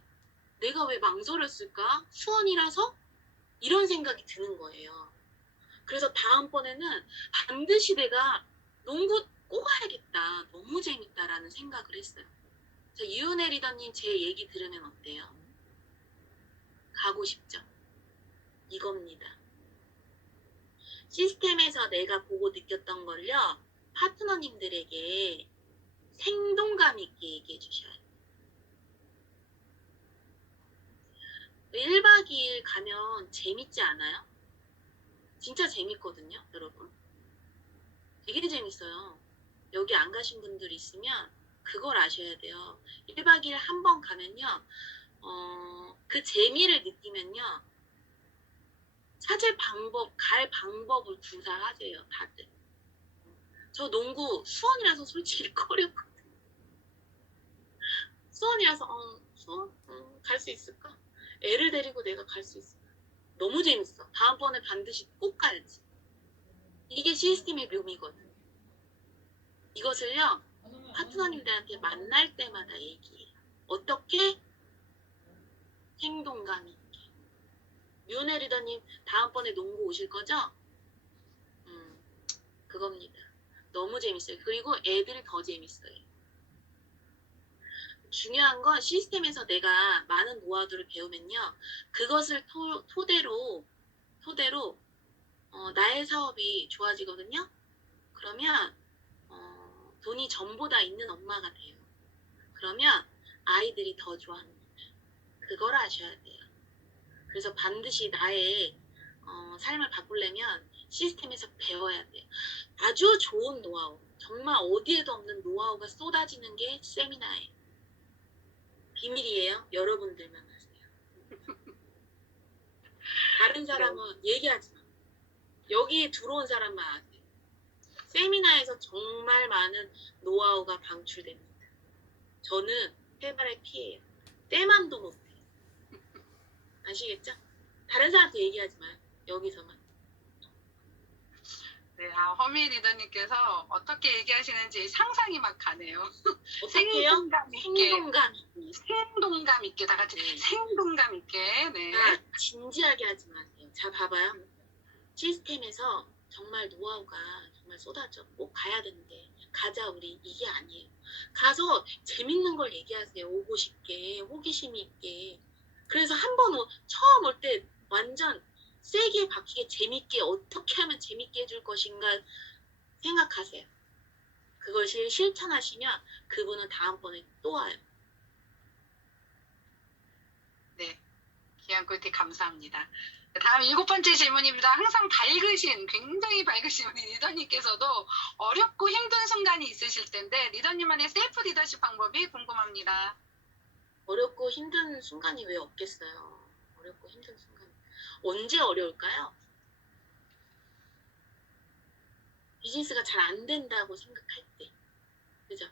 내가 왜 망설였을까? 수원이라서? 이런 생각이 드는 거예요. 그래서 다음번에는 반드시 내가 농구 꼭 해야겠다. 너무 재밌다라는 생각을 했어요. 유은혜 리더님 제 얘기 들으면 어때요? 가고 싶죠? 이겁니다. 시스템에서 내가 보고 느꼈던 걸요. 파트너님들에게 생동감 있게 얘기해 주셔야 돼요. 1박 2일 가면 재밌지 않아요? 진짜 재밌거든요, 여러분. 되게 재밌어요. 여기 안 가신 분들 있으면 그걸 아셔야 돼요. 1박 2일 한 번 가면요. 그 재미를 느끼면요. 갈 방법을 구사하세요, 다들. 저 농구 수원이라서 솔직히 꺼렸거든요. 수원이라서 수원? 갈 수 있을까? 애를 데리고 내가 갈 수 있을까? 너무 재밌어. 다음번에 반드시 꼭 가야지. 이게 시스템의 묘미거든. 이것을요, 파트너님들한테 만날 때마다 얘기해요. 어떻게? 생동감 있게. 윤혜 리더님, 다음번에 농구 오실 거죠? 그겁니다. 너무 재밌어요. 그리고 애들이 더 재밌어요. 중요한 건 시스템에서 내가 많은 노하우들을 배우면요. 그것을 토대로 나의 사업이 좋아지거든요. 그러면 돈이 전보다 있는 엄마가 돼요. 그러면 아이들이 더 좋아합니다. 그걸 아셔야 돼요. 그래서 반드시 나의 삶을 바꾸려면 시스템에서 배워야 돼요. 아주 좋은 노하우, 정말 어디에도 없는 노하우가 쏟아지는 게 세미나예요. 비밀이에요. 여러분들만 하세요. 다른 사람은 얘기하지 마. 여기 들어온 사람만 아세요. 세미나에서 정말 많은 노하우가 방출됩니다. 저는 해발의 피해요. 때만도 못해. 아시겠죠? 다른 사람한테 얘기하지 마요. 여기서만. 네, 허미 리더님께서 어떻게 얘기하시는지 상상이 막 가네요. 어떻게요? 생동감 있게, 행동감. 생동감 있게, 다 같이 네. 생동감 있게. 네. 아, 진지하게 하지 마세요. 자, 봐봐요. 시스템에서 정말 노하우가 정말 쏟아져. 꼭 가야 되는데 가자 우리 이게 아니에요. 가서 재밌는 걸 얘기하세요. 오고 싶게, 호기심 있게. 그래서 한 번 처음 올 때 완전 세게 박히게 재밌게 어떻게 하면 재밌게 해줄 것인가 생각하세요. 그것을 실천하시면 그분은 다음번에 또 와요. 네. 귀한 꿀팁 감사합니다. 다음 7번째 질문입니다. 항상 밝으신, 굉장히 밝으신 우리 리더님께서도 어렵고 힘든 순간이 있으실 텐데 리더님만의 셀프 리더십 방법이 궁금합니다. 어렵고 힘든 순간이 왜 없겠어요? 어렵고 힘든 순간. 언제 어려울까요? 비즈니스가 잘 안 된다고 생각할 때. 그죠?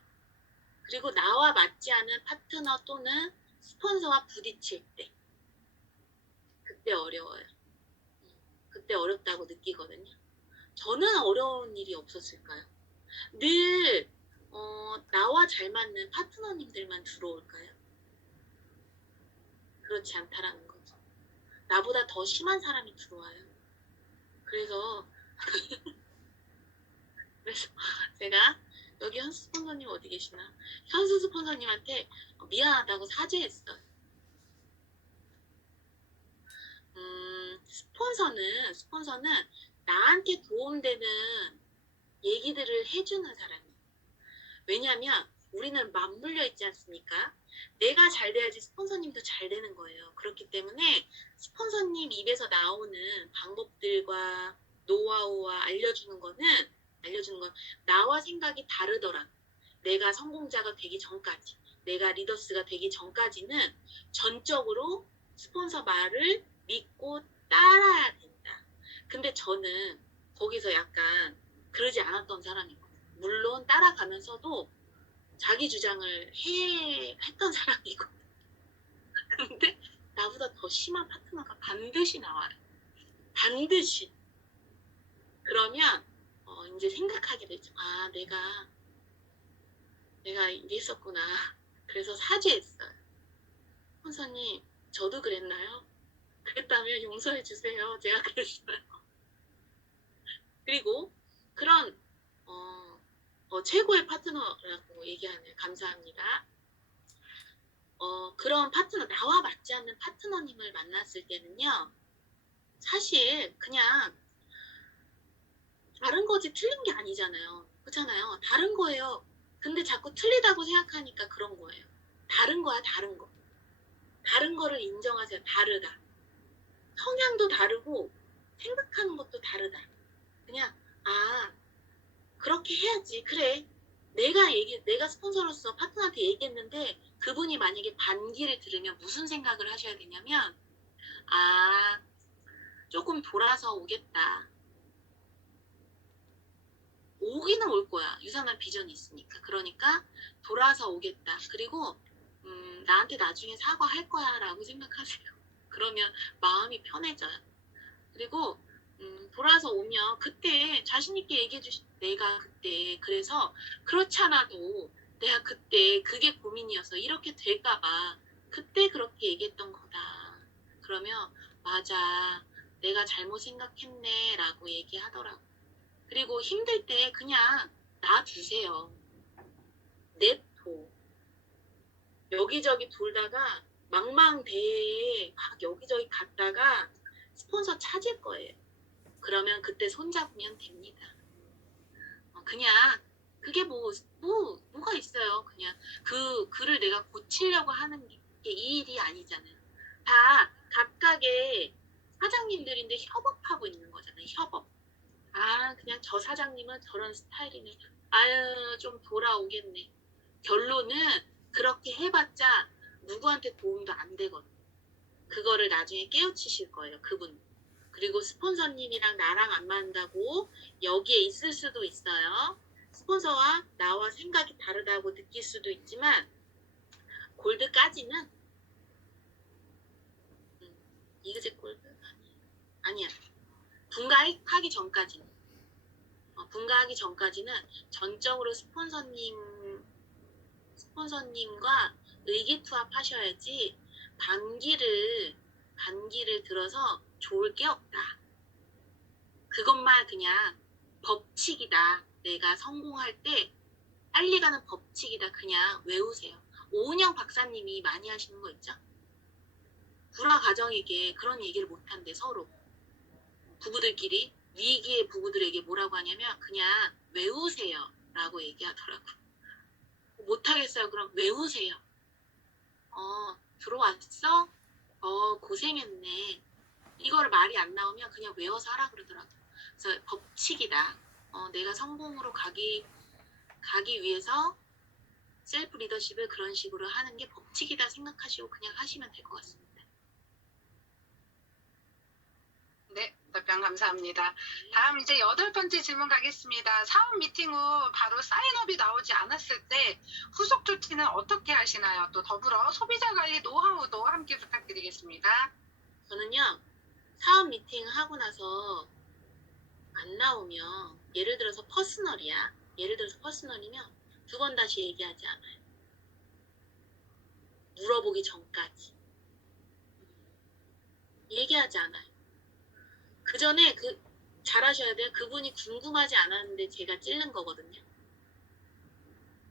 그리고 나와 맞지 않은 파트너 또는 스폰서와 부딪힐 때. 그때 어려워요. 그때 어렵다고 느끼거든요. 저는 어려운 일이 없었을까요? 늘 나와 잘 맞는 파트너님들만 들어올까요? 그렇지 않다라는 거죠. 나보다 더 심한 사람이 들어와요. 그래서 제가 여기 현수 스폰서님 어디 계시나? 현수 스폰서님한테 미안하다고 사죄했어요. 스폰서는 나한테 도움되는 얘기들을 해주는 사람이에요. 왜냐하면 우리는 맞물려 있지 않습니까? 내가 잘 돼야지 스폰서님도 잘 되는 거예요. 그렇기 때문에 스폰서님 입에서 나오는 방법들과 노하우와 알려주는 건 나와 생각이 다르더라. 내가 성공자가 되기 전까지, 내가 리더스가 되기 전까지는 전적으로 스폰서 말을 믿고 따라야 된다. 근데 저는 거기서 약간 그러지 않았던 사람이거든요. 물론 따라가면서도 자기 주장을 했던 사람이거든요. 근데 나보다 더 심한 파트너가 반드시 나와요. 반드시. 그러면 이제 생각하게 되죠. 아, 내가 이랬었구나. 그래서 사죄했어요. 선생님, 저도 그랬나요? 그랬다면 용서해 주세요. 제가 그랬어요. 그리고 그런 최고의 파트너라고 얘기하네요. 감사합니다. 그런 파트너, 나와 맞지 않는 파트너님을 만났을 때는요, 사실 그냥 다른 거지 틀린 게 아니잖아요. 그렇잖아요. 다른 거예요. 근데 자꾸 틀리다고 생각하니까 그런 거예요. 다른 거야, 다른 거. 다른 거를 인정하세요. 다르다. 성향도 다르고 생각하는 것도 다르다. 그냥 그렇게 해야지. 그래. 내가 스폰서로서 파트너한테 얘기했는데 그분이 만약에 반기를 들으면 무슨 생각을 하셔야 되냐면 조금 돌아서 오겠다. 오기는 올 거야. 유산한 비전이 있으니까. 그러니까 돌아서 오겠다. 그리고 나한테 나중에 사과할 거야 라고 생각하세요. 그러면 마음이 편해져요. 그리고 돌아서 오면 그때 자신 있게 얘기해 주시. 내가 그때 그래서 그렇지 않아도 내가 그때 그게 고민이어서 이렇게 될까 봐 그때 그렇게 얘기했던 거다. 그러면 맞아. 내가 잘못 생각했네 라고 얘기하더라고. 그리고 힘들 때 그냥 놔두세요. 냅둬. 여기저기 돌다가 망망대해에 막 여기저기 갔다가 스폰서 찾을 거예요. 그러면 그때 손잡으면 됩니다. 그냥 그게 뭐가 있어요. 그냥 그 글을 내가 고치려고 하는 게 이 일이 아니잖아요. 다 각각의 사장님들인데 협업하고 있는 거잖아요. 협업. 그냥 저 사장님은 저런 스타일이네. 아유, 좀 돌아오겠네. 결론은 그렇게 해봤자 누구한테 도움도 안 되거든. 그거를 나중에 깨우치실 거예요. 그분. 그리고 스폰서님이랑 나랑 안 맞는다고 여기에 있을 수도 있어요. 스폰서와 나와 생각이 다르다고 느낄 수도 있지만 골드까지는 이그제 골드 아니야. 분가하기 전까지는 분가하기 전까지는 전적으로 스폰서님과 의기투합하셔야지 반기를 들어서 좋을 게 없다. 그것만 그냥 법칙이다. 내가 성공할 때 빨리 가는 법칙이다. 그냥 외우세요. 오은영 박사님이 많이 하시는 거 있죠? 불화 가정에게 그런 얘기를 못한대 서로. 부부들끼리 위기의 부부들에게 뭐라고 하냐면 그냥 외우세요 라고 얘기하더라고. 못하겠어요. 그럼 외우세요. 들어왔어? 고생했네. 이거를 말이 안 나오면 그냥 외워서 하라 그러더라고. 그래서 법칙이다. 내가 성공으로 가기 위해서 셀프 리더십을 그런 식으로 하는 게 법칙이다 생각하시고 그냥 하시면 될 것 같습니다. 네, 답변 감사합니다. 다음 이제 8번째 질문 가겠습니다. 사업 미팅 후 바로 사인업이 나오지 않았을 때 후속 조치는 어떻게 하시나요? 또 더불어 소비자 관리 노하우도 함께 부탁드리겠습니다. 저는요, 사업 미팅 하고 나서 안 나오면 예를 들어서 퍼스널이야. 예를 들어서 퍼스널이면 2번 다시 얘기하지 않아요. 물어보기 전까지. 얘기하지 않아요. 그 전에 잘하셔야 돼요. 그분이 궁금하지 않았는데 제가 찌른 거거든요.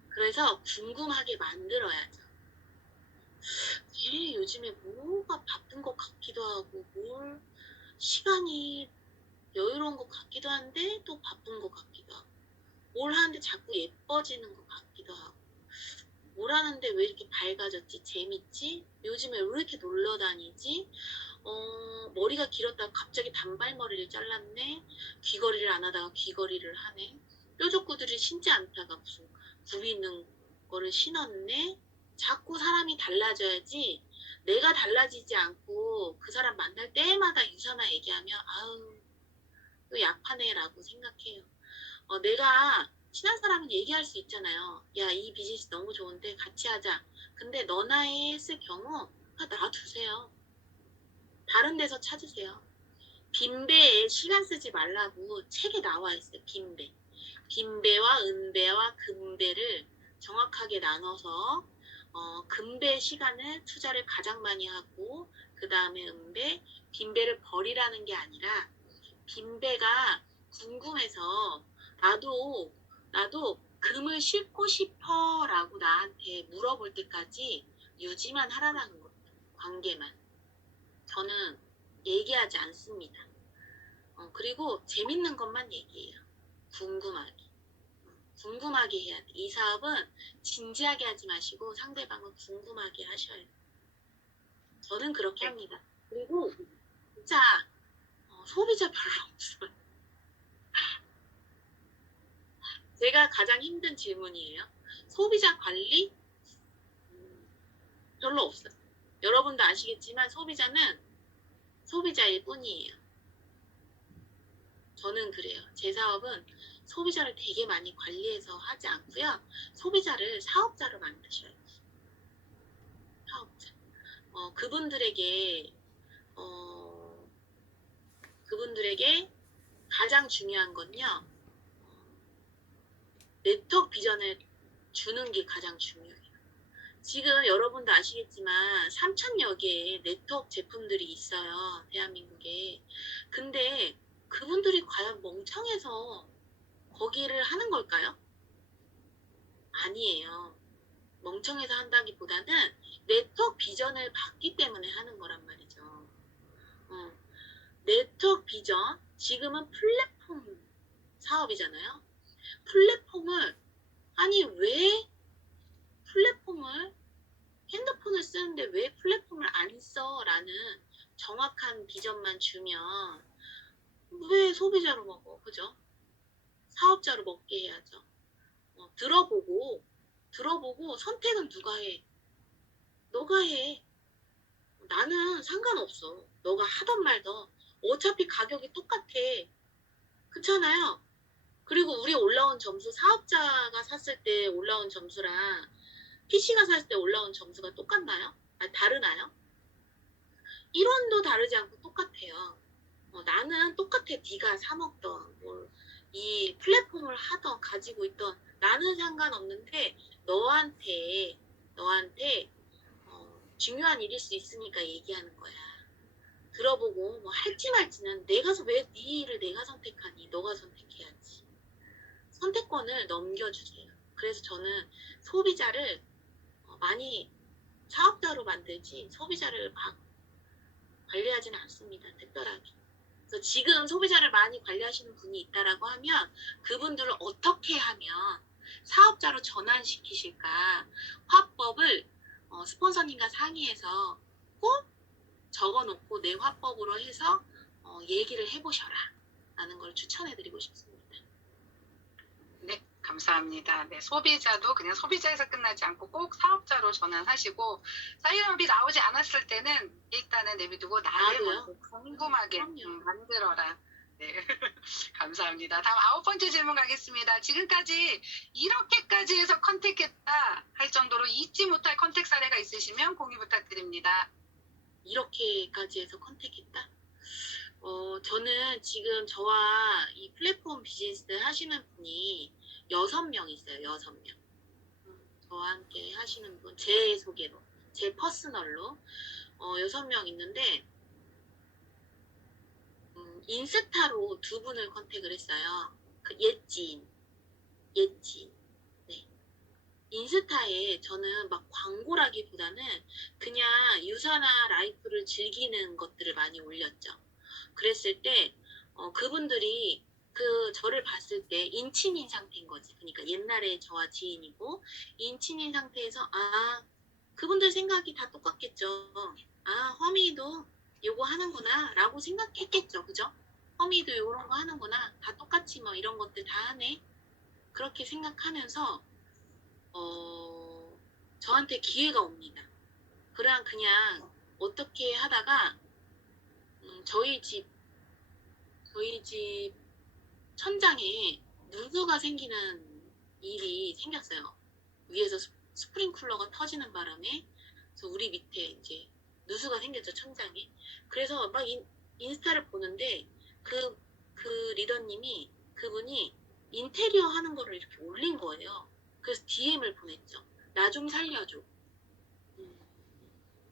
그래서 궁금하게 만들어야죠. 얘 요즘에 뭐가 바쁜 것 같기도 하고 시간이 여유로운 것 같기도 한데 또 바쁜 것 같기도 하고 뭘 하는데 자꾸 예뻐지는 것 같기도 하고 뭘 하는데 왜 이렇게 밝아졌지? 재밌지? 요즘에 왜 이렇게 놀러 다니지? 머리가 길었다가 갑자기 단발머리를 잘랐네. 귀걸이를 안 하다가 귀걸이를 하네. 뾰족구두를 신지 않다가 무슨 굽이 있는 거를 신었네. 자꾸 사람이 달라져야지 내가 달라지지 않고 그 사람 만날 때마다 유사나 얘기하면 아우 또 약하네라고 생각해요. 내가 친한 사람은 얘기할 수 있잖아요. 야, 이 비즈니스 너무 좋은데 같이 하자. 근데 너나에 했을 경우 놔두세요. 다른 데서 찾으세요. 빈배에 시간 쓰지 말라고 책에 나와 있어요. 빈배와 은배와 금배를 정확하게 나눠서 금배 시간을 투자를 가장 많이 하고 그 다음에 은배, 빈배를 버리라는 게 아니라 빈배가 궁금해서 나도 금을 싣고 싶어 라고 나한테 물어볼 때까지 유지만 하라는 거예요. 관계만. 저는 얘기하지 않습니다. 그리고 재밌는 것만 얘기해요. 궁금하게 해야 돼. 이 사업은 진지하게 하지 마시고 상대방은 궁금하게 하셔야 돼요. 저는 그렇게 합니다. 그리고 진짜 소비자 별로 없어요. 제가 가장 힘든 질문이에요. 소비자 관리? 별로 없어요. 여러분도 아시겠지만 소비자는 소비자일 뿐이에요. 저는 그래요. 제 사업은 소비자를 되게 많이 관리해서 하지 않고요. 소비자를 사업자로 만드셔야 돼요. 사업자. 그분들에게 가장 중요한 건요. 네트워크 비전을 주는 게 가장 중요해요. 지금 여러분도 아시겠지만 3,000여 개의 네트워크 제품들이 있어요. 대한민국에. 근데 그분들이 과연 멍청해서 거기를 하는 걸까요? 아니에요. 멍청해서 한다기보다는 네트워크 비전을 받기 때문에 하는 거란 말이죠. 네트워크 비전, 지금은 플랫폼 사업이잖아요. 왜 플랫폼을 핸드폰을 쓰는데 왜 플랫폼을 안 써? 라는 정확한 비전만 주면 왜 소비자로 먹어? 그죠? 사업자로 먹게 해야죠. 들어보고 선택은 누가 해? 너가 해. 나는 상관없어. 너가 하던 말던 어차피 가격이 똑같아. 그렇잖아요. 그리고 우리 올라온 점수, 사업자가 샀을 때 올라온 점수랑 PC가 샀을 때 올라온 점수가 똑같나요? 아니, 다르나요? 1원도 다르지 않고 똑같아요. 나는 똑같아. 네가 사 먹던 이 플랫폼을 하던 가지고 있던 나는 상관없는데 너한테 중요한 일일 수 있으니까 얘기하는 거야. 들어보고 뭐 할지 말지는 내가 왜 네 일을 내가 선택하니? 너가 선택해야지. 선택권을 넘겨주세요. 그래서 저는 소비자를 많이 사업자로 만들지 소비자를 막 관리하지는 않습니다. 특별하게. 그래서 지금 소비자를 많이 관리하시는 분이 있다라고 하면 그분들을 어떻게 하면 사업자로 전환시키실까 화법을 스폰서님과 상의해서 꼭 적어놓고 내 화법으로 해서 얘기를 해보셔라 라는 걸 추천해드리고 싶습니다. 네, 감사합니다. 네, 소비자도 그냥 소비자에서 끝나지 않고 꼭 사업자로 전환하시고 사이언업이 나오지 않았을 때는 일단은 내비두고 나를 나도요. 먼저 궁금하게 그럼요. 만들어라. 네, 감사합니다. 다음 9번째 질문 가겠습니다. 지금까지 이렇게까지 해서 컨택했다 할 정도로 잊지 못할 컨택 사례가 있으시면 공유 부탁드립니다. 이렇게까지 해서 컨택했다? 저는 지금 저와 이 플랫폼 비즈니스 하시는 분이 6명 있어요. 6명. 저와 함께 하시는 분, 제 소개로, 제 퍼스널로 6명 있는데 인스타로 2분을 컨택을 했어요. 그 옛 지인. 네. 인스타에 저는 막 광고라기보다는 그냥 유사나 라이프를 즐기는 것들을 많이 올렸죠. 그랬을 때 그분들이 저를 봤을 때 인친인 상태인 거지. 그러니까 옛날에 저와 지인이고 인친인 상태에서 그분들 생각이 다 똑같겠죠. 허미도 요거 하는구나 라고 생각했겠죠. 그죠? 허미도 요런 거 하는구나. 다 똑같이 뭐 이런 것들 다 하네. 그렇게 생각하면서 저한테 기회가 옵니다. 그냥 어떻게 하다가 저희 집 천장에 누수가 생기는 일이 생겼어요. 위에서 스프링쿨러가 터지는 바람에 그래서 우리 밑에 이제 누수가 생겼죠, 천장에. 그래서 막 인스타를 보는데 그 리더님이 그분이 인테리어 하는 거를 이렇게 올린 거예요. 그래서 DM을 보냈죠. 나 좀 살려줘.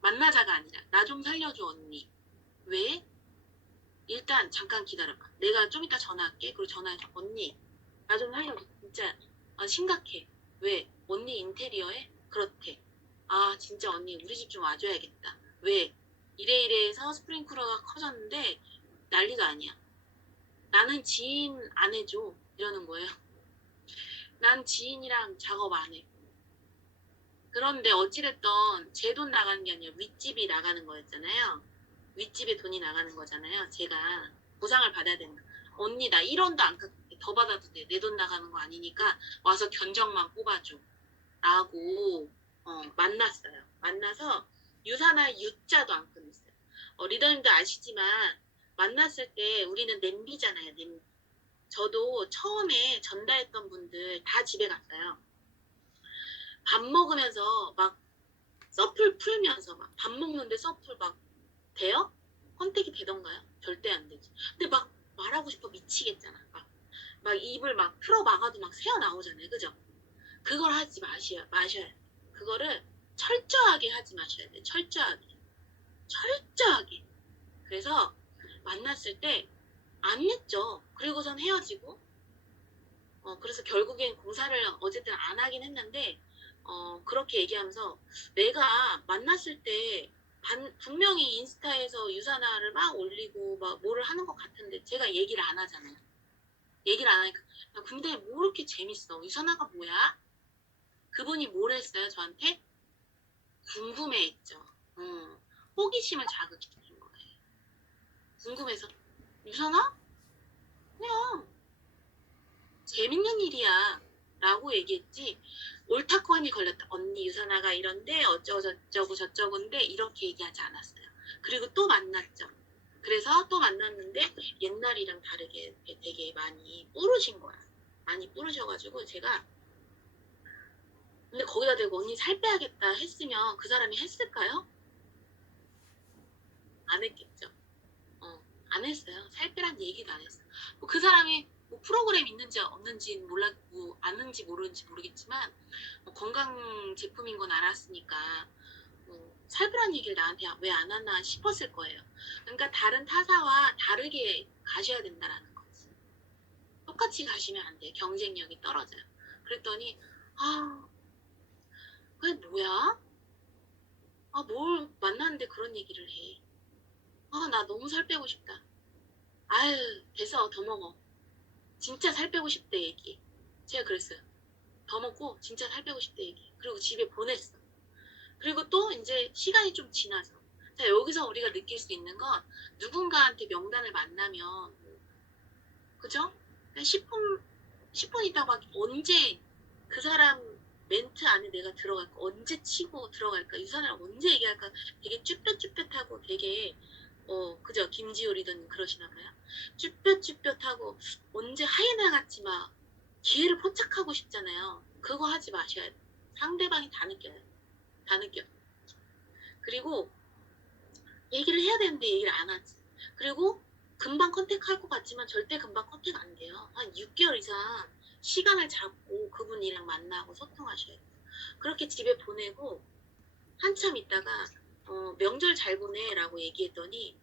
만나자가 아니라 나 좀 살려줘 언니. 왜? 일단 잠깐 기다려봐. 내가 좀 이따 전화할게. 그리고 전화해서 언니 나 좀 살려줘. 진짜 심각해. 왜? 언니 인테리어에? 그렇대. 진짜 언니 우리 집 좀 와줘야겠다. 왜? 이래 해서 스프링클러가 커졌는데 난리도 아니야. 나는 지인 안 해줘. 이러는 거예요. 난 지인이랑 작업 안 해. 그런데 어찌됐던 제 돈 나가는 게 아니라 윗집이 나가는 거였잖아요. 윗집에 돈이 나가는 거잖아요. 제가 보상을 받아야 되는 거. 언니 나 1원도 안 깎게. 더 받아도 돼. 내 돈 나가는 거 아니니까 와서 견적만 뽑아줘. 라고 만났어요. 만나서 유사나 U자도 안 끊었어요. 리더님도 아시지만 만났을 때 우리는 냄비잖아요. 냄비. 저도 처음에 전달했던 분들 다 집에 갔어요. 밥 먹으면서 막 서플 풀면서 막 밥 먹는데 서플 막 돼요? 컨택이 되던가요? 절대 안 되지. 근데 막 말하고 싶어 미치겠잖아. 막 입을 막 틀어 막아도 막 새어 나오잖아요. 그죠? 그걸 하지 마셔야 돼. 그거를 철저하게 하지 마셔야 돼. 철저하게. 그래서 만났을 때 안 했죠. 그리고선 헤어지고 그래서 결국엔 공사를 어쨌든 안 하긴 했는데 그렇게 얘기하면서 내가 만났을 때 분명히 인스타에서 유사나를 막 올리고 막 뭐를 하는 것 같은데 제가 얘기를 안 하잖아요. 얘기를 안 하니까 근데 뭐 이렇게 재밌어. 유사나가 뭐야? 그분이 뭘 했어요 저한테? 궁금해했죠. 호기심을 자극시킨 거예요. 궁금해서 유사나? 그냥 재밌는 일이야 라고 얘기했지 옳다코안이 걸렸다. 언니 유선아가 이런데 어쩌고 저쩌고 저쩌고인데 이렇게 얘기하지 않았어요. 그리고 또 만났죠. 그래서 또 만났는데 옛날이랑 다르게 되게 많이 뿌르신 거야. 많이 뿌르셔가지고 제가 근데 거기다 대고 언니 살 빼야겠다 했으면 그 사람이 했을까요? 안 했겠죠. 안 했어요. 살 빼란 얘기도 안 했어요. 뭐그 사람이 뭐 프로그램 있는지 없는지 몰랐고 아는지 모르는지 모르겠지만 건강 제품인 건 알았으니까 살 빼란 얘기를 나한테 왜 안 하나 싶었을 거예요. 그러니까 다른 타사와 다르게 가셔야 된다라는 거지. 똑같이 가시면 안 돼요. 경쟁력이 떨어져요. 그랬더니 그게 뭐야? 뭘 만났는데 그런 얘기를 해. 나 너무 살 빼고 싶다. 아유, 됐어. 더 먹어. 진짜 살 빼고 싶대 얘기. 제가 그랬어요. 더 먹고 진짜 살 빼고 싶대 얘기. 그리고 집에 보냈어. 그리고 또 이제 시간이 좀 지나서. 자, 여기서 우리가 느낄 수 있는 건 누군가한테 명단을 만나면 그죠? 10분 있다가 막 언제 그 사람 멘트 안에 내가 들어갈까? 언제 치고 들어갈까? 유산이랑 언제 얘기할까? 되게 쭈뼛쭈뼛하고 되게 그죠? 김지효리든 그러시나 봐요. 쭈뼛쭈뼛하고 언제 하이에나 같이 막 기회를 포착하고 싶잖아요. 그거 하지 마셔야 돼. 상대방이 다 느껴요. 다 느껴. 그리고 얘기를 해야 되는데 얘기를 안 하지. 그리고 금방 컨택할 것 같지만 절대 금방 컨택 안 돼요. 한 6개월 이상 시간을 잡고 그분이랑 만나고 소통하셔야 돼요. 그렇게 집에 보내고 한참 있다가 명절 잘 보내라고 얘기했더니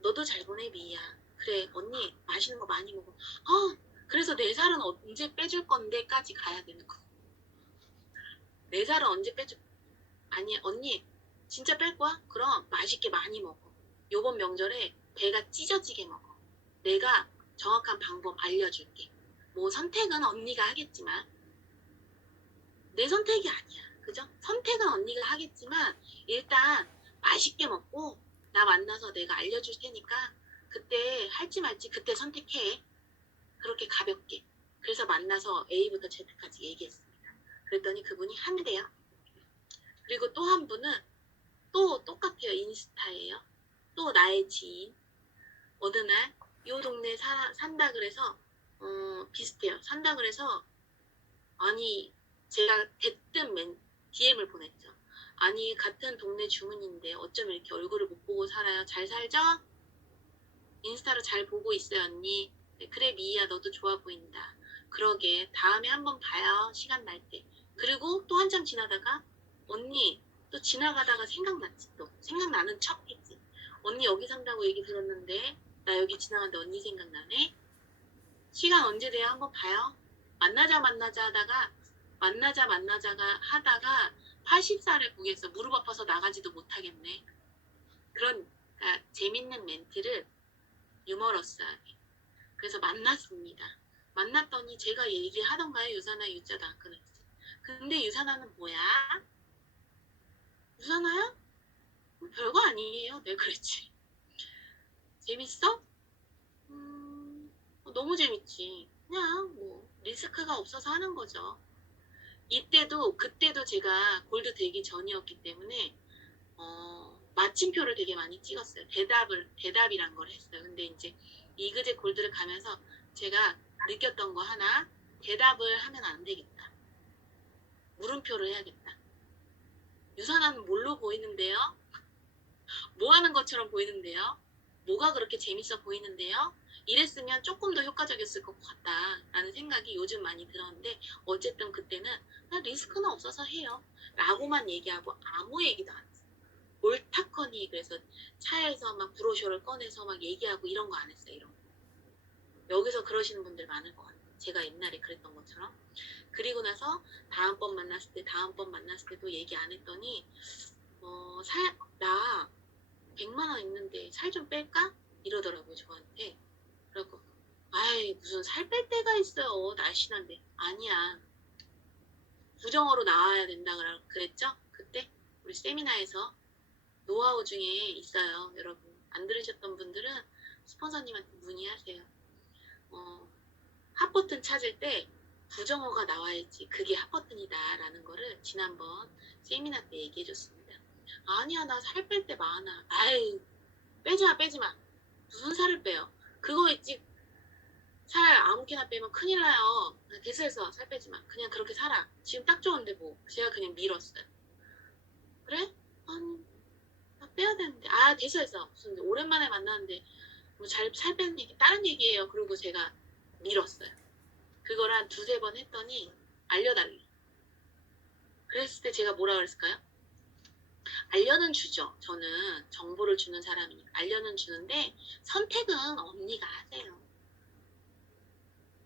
너도 잘 보내 미희야. 그래 언니 맛있는 거 많이 먹어. 그래서 내 살은 언제 빼줄 건데까지 가야 되는 거. 내 살은 언제 빼줄 아니 언니 진짜 뺄 거야? 그럼 맛있게 많이 먹어. 요번 명절에 배가 찢어지게 먹어. 내가 정확한 방법 알려줄게. 뭐 선택은 언니가 하겠지만 내 선택이 아니야. 그죠? 선택은 언니가 하겠지만 일단 맛있게 먹고 나 만나서 내가 알려줄 테니까 그때 할지 말지 그때 선택해. 그렇게 가볍게. 그래서 만나서 A부터 Z까지 얘기했습니다. 그랬더니 그분이 한대요. 그리고 또 한 분은 또 똑같아요. 인스타예요. 또 나의 지인. 어느 날 요 동네 산다 그래서 비슷해요. 산다 그래서 아니 제가 대뜸 DM을 보냈죠. 아니 같은 동네 주민인데 어쩜 이렇게 얼굴을 못 보고 살아요. 잘 살죠? 인스타로 잘 보고 있어요 언니. 네, 그래 미희야 너도 좋아 보인다. 그러게 다음에 한번 봐요. 시간 날 때. 그리고 또 한참 지나다가 언니 또 지나가다가 생각났지 또. 생각나는 척 했지. 언니 여기 산다고 얘기 들었는데 나 여기 지나갔는데 언니 생각나네. 시간 언제 돼요? 한번 봐요. 만나자 하다가 만나자가 하다가 80살을 구겠어. 무릎 아파서 나가지도 못하겠네. 그런 재밌는 멘트를 유머러스하게. 그래서 만났습니다. 만났더니 제가 얘기하던가요? 유산아 유자도 안 끊었지. 근데 유산아는 뭐야? 유산아야? 별거 아니에요. 내가 그랬지. 재밌어? 너무 재밌지. 그냥 뭐 리스크가 없어서 하는 거죠. 그때도 제가 골드 되기 전이었기 때문에 마침표를 되게 많이 찍었어요. 대답이란 걸 했어요. 근데 이제 이그제 골드를 가면서 제가 느꼈던 거 하나, 대답을 하면 안 되겠다. 물음표를 해야겠다. 유산아는 뭘로 보이는데요? 뭐 하는 것처럼 보이는데요? 뭐가 그렇게 재밌어 보이는데요? 이랬으면 조금 더 효과적이었을 것 같다라는 생각이 요즘 많이 들었는데 어쨌든 그때는 리스크는 없어서 해요. 라고만 얘기하고 아무 얘기도 안 했어요. 옳다커니 그래서 차에서 막 브로셔를 꺼내서 막 얘기하고 이런 거 안 했어요. 이런 거. 여기서 그러시는 분들 많을 것 같아요. 제가 옛날에 그랬던 것처럼. 그리고 나서 다음번 만났을 때도 얘기 안 했더니 나 100만 원 있는데 살 좀 뺄까? 이러더라고요 저한테. 그래갖고 아이 무슨 살 뺄 때가 있어요. 날씬한데. 아니야. 부정어로 나와야 된다 그랬죠? 그때 우리 세미나에서 노하우 중에 있어요. 여러분 안 들으셨던 분들은 스폰서님한테 문의하세요. 핫버튼 찾을 때 부정어가 나와야지 그게 핫버튼이다 라는 거를 지난번 세미나 때 얘기해줬습니다. 아니야 나 살 뺄 때 많아. 아이 빼지 마. 무슨 살을 빼요? 그거 있지. 살 아무렇게나 빼면 큰일 나요. 됐어. 살 빼지 마. 그냥 그렇게 살아. 지금 딱 좋은데 뭐. 제가 그냥 밀었어요. 그래? 아니, 나 빼야 되는데. 아, 됐어. 무슨 오랜만에 만났는데 뭐 살 빼는 얘기 다른 얘기예요. 그리고 제가 밀었어요. 그걸 한 두세 번 했더니 알려달래. 그랬을 때 제가 뭐라 그랬을까요? 알려는 주죠. 저는 정보를 주는 사람이니까 알려는 주는데 선택은 언니가 하세요.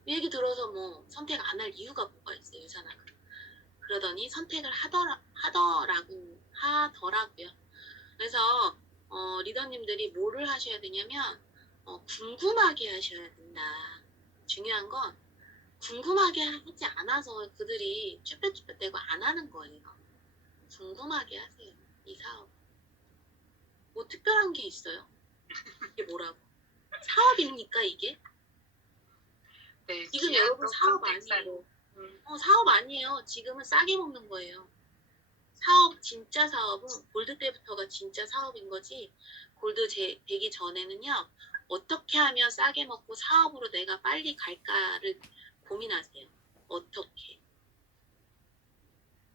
얘기 들어서 뭐 선택 안 할 이유가 뭐가 있어요, 유산아. 그러더니 선택을 하더라고요. 그래서 리더님들이 뭐를 하셔야 되냐면 궁금하게 하셔야 된다. 중요한 건 궁금하게 하지 않아서 그들이 쭈뼛쭈뼛대고 안 하는 거예요. 궁금하게 하세요. 이 사업. 뭐 특별한 게 있어요? 이게 뭐라고? 사업입니까 이게? 네, 지금 귀한 여러분 또 사업 컨택살. 아니에요. 사업 아니에요. 지금은 싸게 먹는 거예요. 사업, 진짜 사업은 골드 때부터가 진짜 사업인 거지. 골드 되기 전에는요. 어떻게 하면 싸게 먹고 사업으로 내가 빨리 갈까를 고민하세요. 어떻게.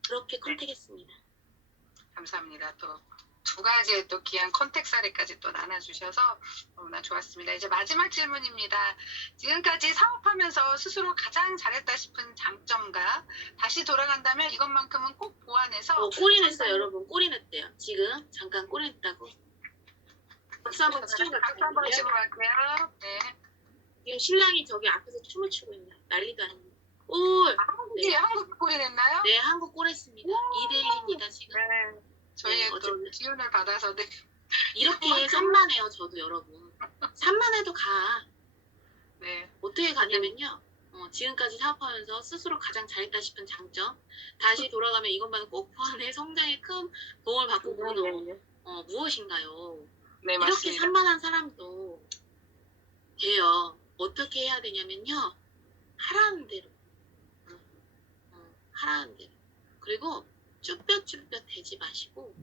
그렇게 컨택했습니다. 감사합니다. 또 두 가지의 또 귀한 컨택 사례까지 또 나눠주셔서 너무나 좋았습니다. 이제 마지막 질문입니다. 지금까지 사업하면서 스스로 가장 잘했다 싶은 장점과 다시 돌아간다면 이것만큼은 꼭 보완해서 꼬리냈어요, 여러분. 꼬리냈대요. 지금 잠깐 꼬리냈다고. 박수 한번 치고 박수 한번 갈게요. 치고 갈게요. 네. 지금 신랑이 저기 앞에서 춤을 추고 있네요. 난리도 아닙니다. 올! 한국이 한국 꼴이 냈나요? 네, 한국 꼬랬습니다. 2대1입니다, 지금. 네. 저희의 네, 또 어쨌든. 기운을 받아서 네. 이렇게 산만해요, 저도 여러분. 산만해도 가. 네. 어떻게 가냐면요. 지금까지 사업하면서 스스로 가장 잘했다 싶은 장점. 다시 돌아가면 이것만 꼭 보완해 성장에 큰 도움을 받고 보는 무엇인가요? 네, 이렇게 맞습니다. 산만한 사람도 돼요. 어떻게 해야 되냐면요. 하라는 대로. 하라는 대로. 그리고 쭈뼛쭈뼛 대지 마시고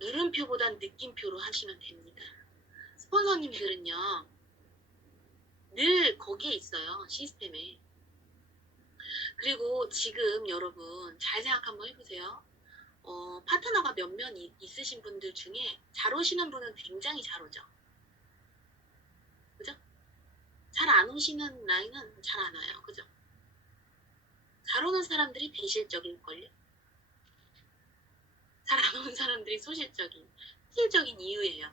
물음표보단 느낌표로 하시면 됩니다. 스폰서님들은요. 늘 거기에 있어요. 시스템에. 그리고 지금 여러분 잘 생각 한번 해보세요. 파트너가 몇몇 있으신 분들 중에 잘 오시는 분은 굉장히 잘 오죠. 그죠? 잘 안 오시는 라인은 잘 안 와요. 그죠? 잘 오는 사람들이 대실적일걸요? 잘 안 오는 사람들이 소실적인 이유예요.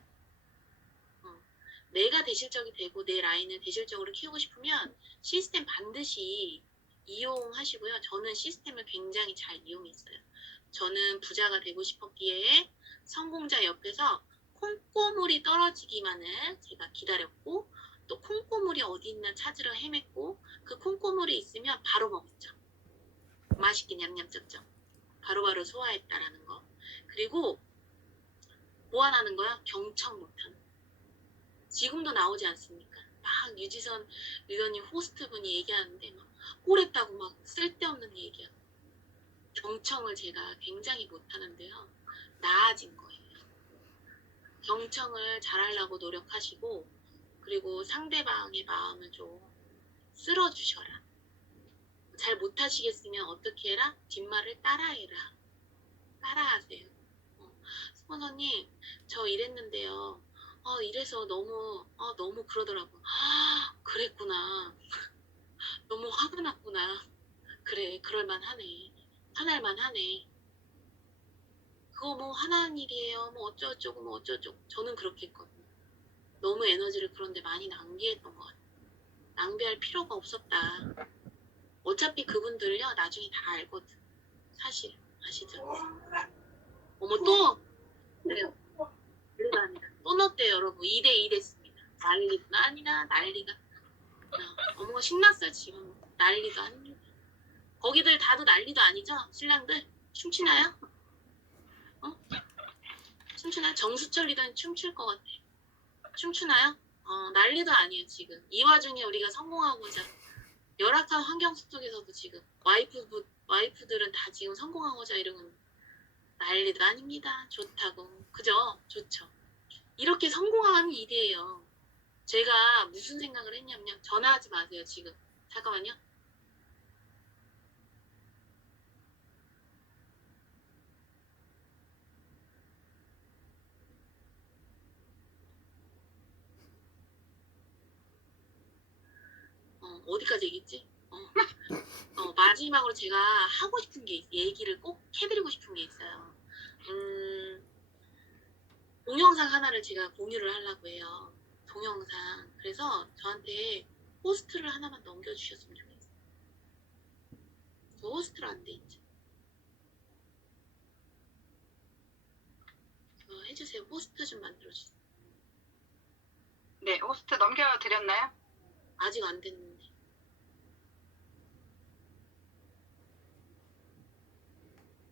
내가 대실적이 되고 내 라인을 대실적으로 키우고 싶으면 시스템 반드시 이용하시고요. 저는 시스템을 굉장히 잘 이용했어요. 저는 부자가 되고 싶었기에 성공자 옆에서 콩고물이 떨어지기만을 제가 기다렸고 또 콩고물이 어디 있나 찾으러 헤맸고 그 콩고물이 있으면 바로 먹었죠. 맛있게 냠냠쩝쩝 바로바로 소화했다라는 거. 그리고 보완하는 거야. 경청 못하는 거. 지금도 나오지 않습니까? 막 유지선 리더님 호스트분이 얘기하는데 막 꼴했다고 막 쓸데없는 얘기야. 경청을 제가 굉장히 못하는데요. 나아진 거예요. 경청을 잘하려고 노력하시고 그리고 상대방의 마음을 좀 쓸어주셔라. 잘 못하시겠으면 어떻게 해라? 뒷말을 따라해라. 따라하세요. 스폰서님 저 이랬는데요. 이래서 너무 그러더라고. 그랬구나. 너무 화가 났구나. 그래, 그럴만하네. 화날만하네. 그거 뭐 화나는 일이에요. 뭐 어쩌고저쩌고 뭐 어쩌고저쩌고. 저는 그렇게 했거든요. 너무 에너지를 그런데 많이 낭비했던 것 같아요. 낭비할 필요가 없었다. 어차피 그분들요 나중에 다 알거든. 사실 아시죠? 어머 또 그래요. 또 넣었대요 여러분. 2대2 됐습니다. 난리구나 아니나 난리가. 어머가 신났어요 지금. 난리도 아닙니다. 거기들 다도 난리도 아니죠? 신랑들 춤추나요? 춤추나요? 정수철 리더는 춤출 것 같아. 춤추나요? 난리도 아니에요 지금. 이 와중에 우리가 성공하고자 열악한 환경 속에서도 지금 와이프들은 다 지금 성공하고자 이러는 난리도 아닙니다. 좋다고. 그죠? 좋죠. 이렇게 성공하는 일이에요. 제가 무슨 생각을 했냐면요. 전화하지 마세요, 지금. 잠깐만요. 어디까지 얘기했지? 마지막으로 제가 하고 싶은 게 얘기를 꼭 해드리고 싶은 게 있어요. 동영상 하나를 제가 공유를 하려고 해요. 동영상. 그래서 저한테 호스트를 하나만 넘겨주셨으면 좋겠어요. 저 호스트로 안 돼 있죠. 해주세요. 호스트 좀 만들어주세요. 네, 호스트 넘겨드렸나요? 아직 안 됐는데.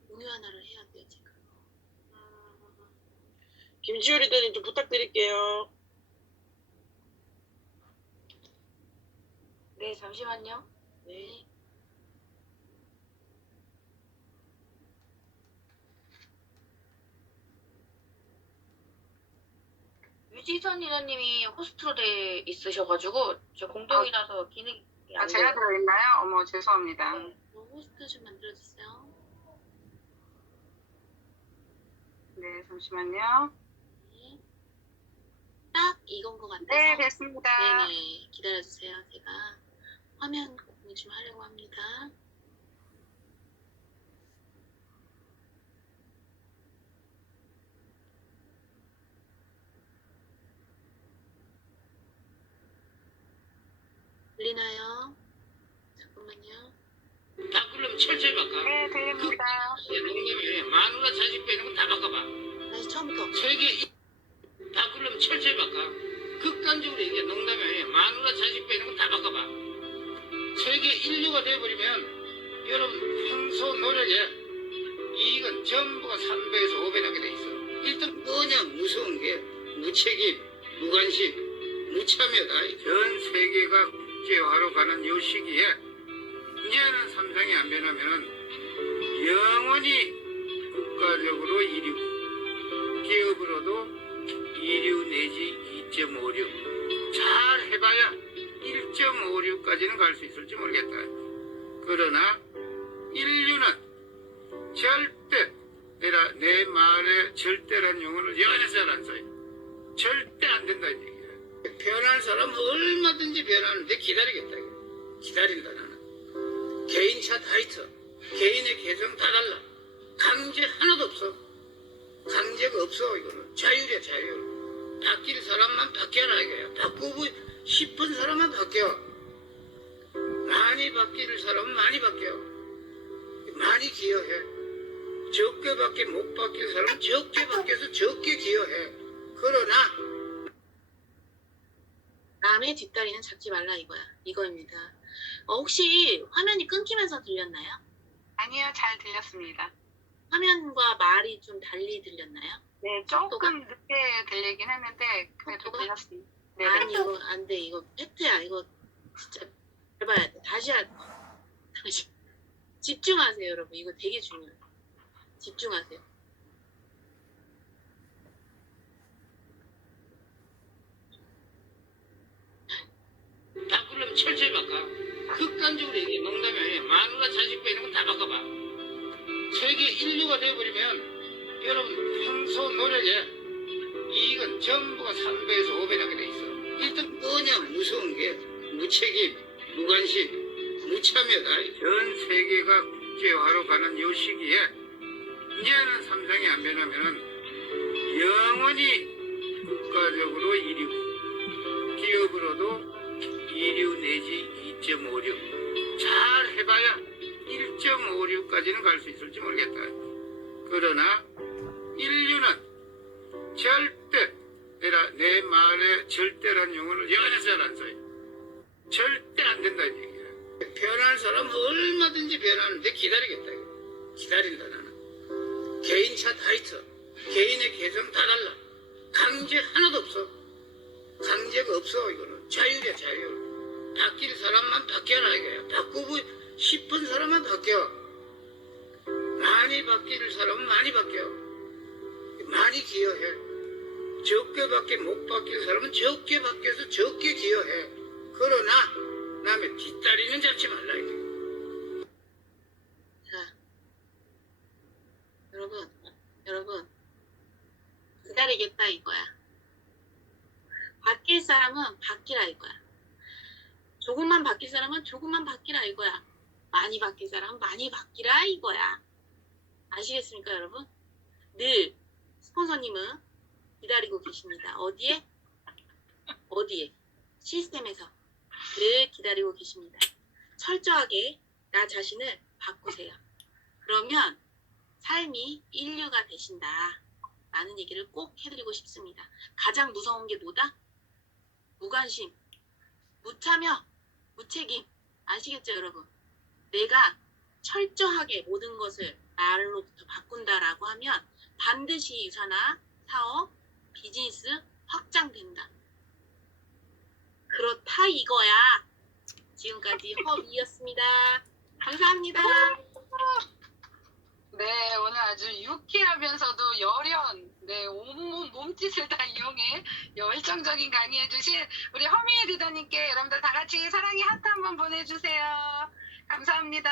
공유 하나를 해야 돼요, 지금. 김지효 리더님 좀 부탁드릴게요. 네, 잠시만요. 네. 유지선 리더님이 호스트로 돼 있으셔가지고 저 공동이라서 기능이 안 돼요. 제가 들어있나요? 어머, 죄송합니다. 네. 호스트 좀 만들어주세요. 네, 잠시만요. 네. 딱 이건 것 같아서. 네, 됐습니다. 네네. 기다려주세요. 제가 화면 공유 좀 하려고 합니다. 들리나요? 잠깐만요. 바꾸려면 철저히 바꿔. 네, 들립니다. 농담이 마누라 자식 빼는 거 다 바꿔봐. 다시 처음부터. 바꾸려면 철저히 바꿔. 극단적으로 얘기해. 농담이 아니야. 마누라 자식 빼는 거 다 바꿔봐. 세계 인류가 돼버리면 여러분 평소 노력에 이익은 전부가 3배에서 5배 나게 돼 있어. 일단 뭐냐 무서운 게 무책임, 무관심, 무참여다. 전 세계가 국제화로 가는 요 시기에 이제는 삼성이 안 변하면은 영원히 국가적으로 2류, 기업으로도 2류 내지 2.56. 잘 해봐야 1.56까지는 갈 수 있을지 모르겠다. 그러나 인류는 절대, 내 말에 절대란 용어를 연해서 잘 안 써요. 절대 안 된다 이 얘기야. 변할 사람은 얼마든지 변하는데 기다리겠다. 기다린다 나는. 개인차 다 있어. 개인의 개성 다 달라. 강제 하나도 없어. 강제가 없어 이거는. 자율이야 자율. 바뀔 사람만 바뀌어라 이거야. 바꾸고 싶은 사람만 바뀌어. 많이 바뀔 사람은 많이 바뀌어. 많이 기여해. 적게밖에 못 바뀔 사람은 적게 바뀌어서 적게 기여해. 그러나 남의 뒷다리는 잡지 말라 이거입니다. 혹시 화면이 끊기면서 들렸나요? 아니요, 잘 들렸습니다. 화면과 말이 좀 달리 들렸나요? 네, 조금 늦게 들리긴 했는데 그래도 속도가? 들렸습니다. 네, 아니 이거 안 돼. 이거 팩트야. 이거 진짜 해봐야 돼. 다시 집중하세요, 여러분. 이거 되게 중요해요. 집중하세요. 바꾸려면 철저히 바꿔. 극단적으로 얘기해. 농담이 아니야. 마누라 자식 빼는 건 다 바꿔봐. 세계 인류가 돼버리면 여러분 평소 노력에 이익은 전부가 3배에서 5배 나게 돼 있어. 일단 뭐냐 무서운 게 무책임, 무관심, 무참여다. 전 세계가 국제화로 가는 요 시기에 이제는 삼성이 안 변하면은 영원히 국가적으로 2류, 기업으로도 2류 내지 2.56. 잘 해봐야 1.56까지는 갈 수 있을지 모르겠다. 그러나 인류는 절대, 내 말에 절대란 용어를 연해서 잘 안 써요. 절대 안 된다 이 얘기야. 변할 사람은 얼마든지 변하는데 기다리겠다. 기다린다 나는. 개인차 다 있어. 개인의 개성 다 달라. 강제 하나도 없어. 강제가 없어 이거는. 자율이야 자율. 바뀔 사람만 바뀌어라 이거야. 바꾸고 싶은 사람만 바뀌어. 많이 바뀔 사람은 많이 바뀌어. 많이 기여해. 적게밖에 못 바뀐 사람은 적게 바뀌어서 적게 기여해. 그러나 남의 뒷다리는 잡지 말라 이게. 자, 여러분, 기다리겠다 이거야. 바뀔 사람은 바뀌라 이거야. 조금만 바뀔 사람은 조금만 바뀌라 이거야. 많이 바뀔 사람은 많이 바뀌라 이거야. 아시겠습니까, 여러분? 늘 스폰서님은 기다리고 계십니다. 어디에? 시스템에서 늘 기다리고 계십니다. 철저하게 나 자신을 바꾸세요. 그러면 삶이 인류가 되신다. 라는 얘기를 꼭 해드리고 싶습니다. 가장 무서운 게 뭐다? 무관심, 무참여, 무책임. 아시겠죠, 여러분? 내가 철저하게 모든 것을 나로부터 바꾼다라고 하면 반드시 유산화, 사업, 비즈니스 확장된다. 그렇다 이거야. 지금까지 허미였습니다. 감사합니다. 네, 오늘 아주 유쾌하면서도 열연, 네, 온몸 몸짓을 다 이용해 열정적인 강의해주신 우리 허미애 리더님께 여러분들 다 같이 사랑의 하트 한번 보내주세요. 감사합니다.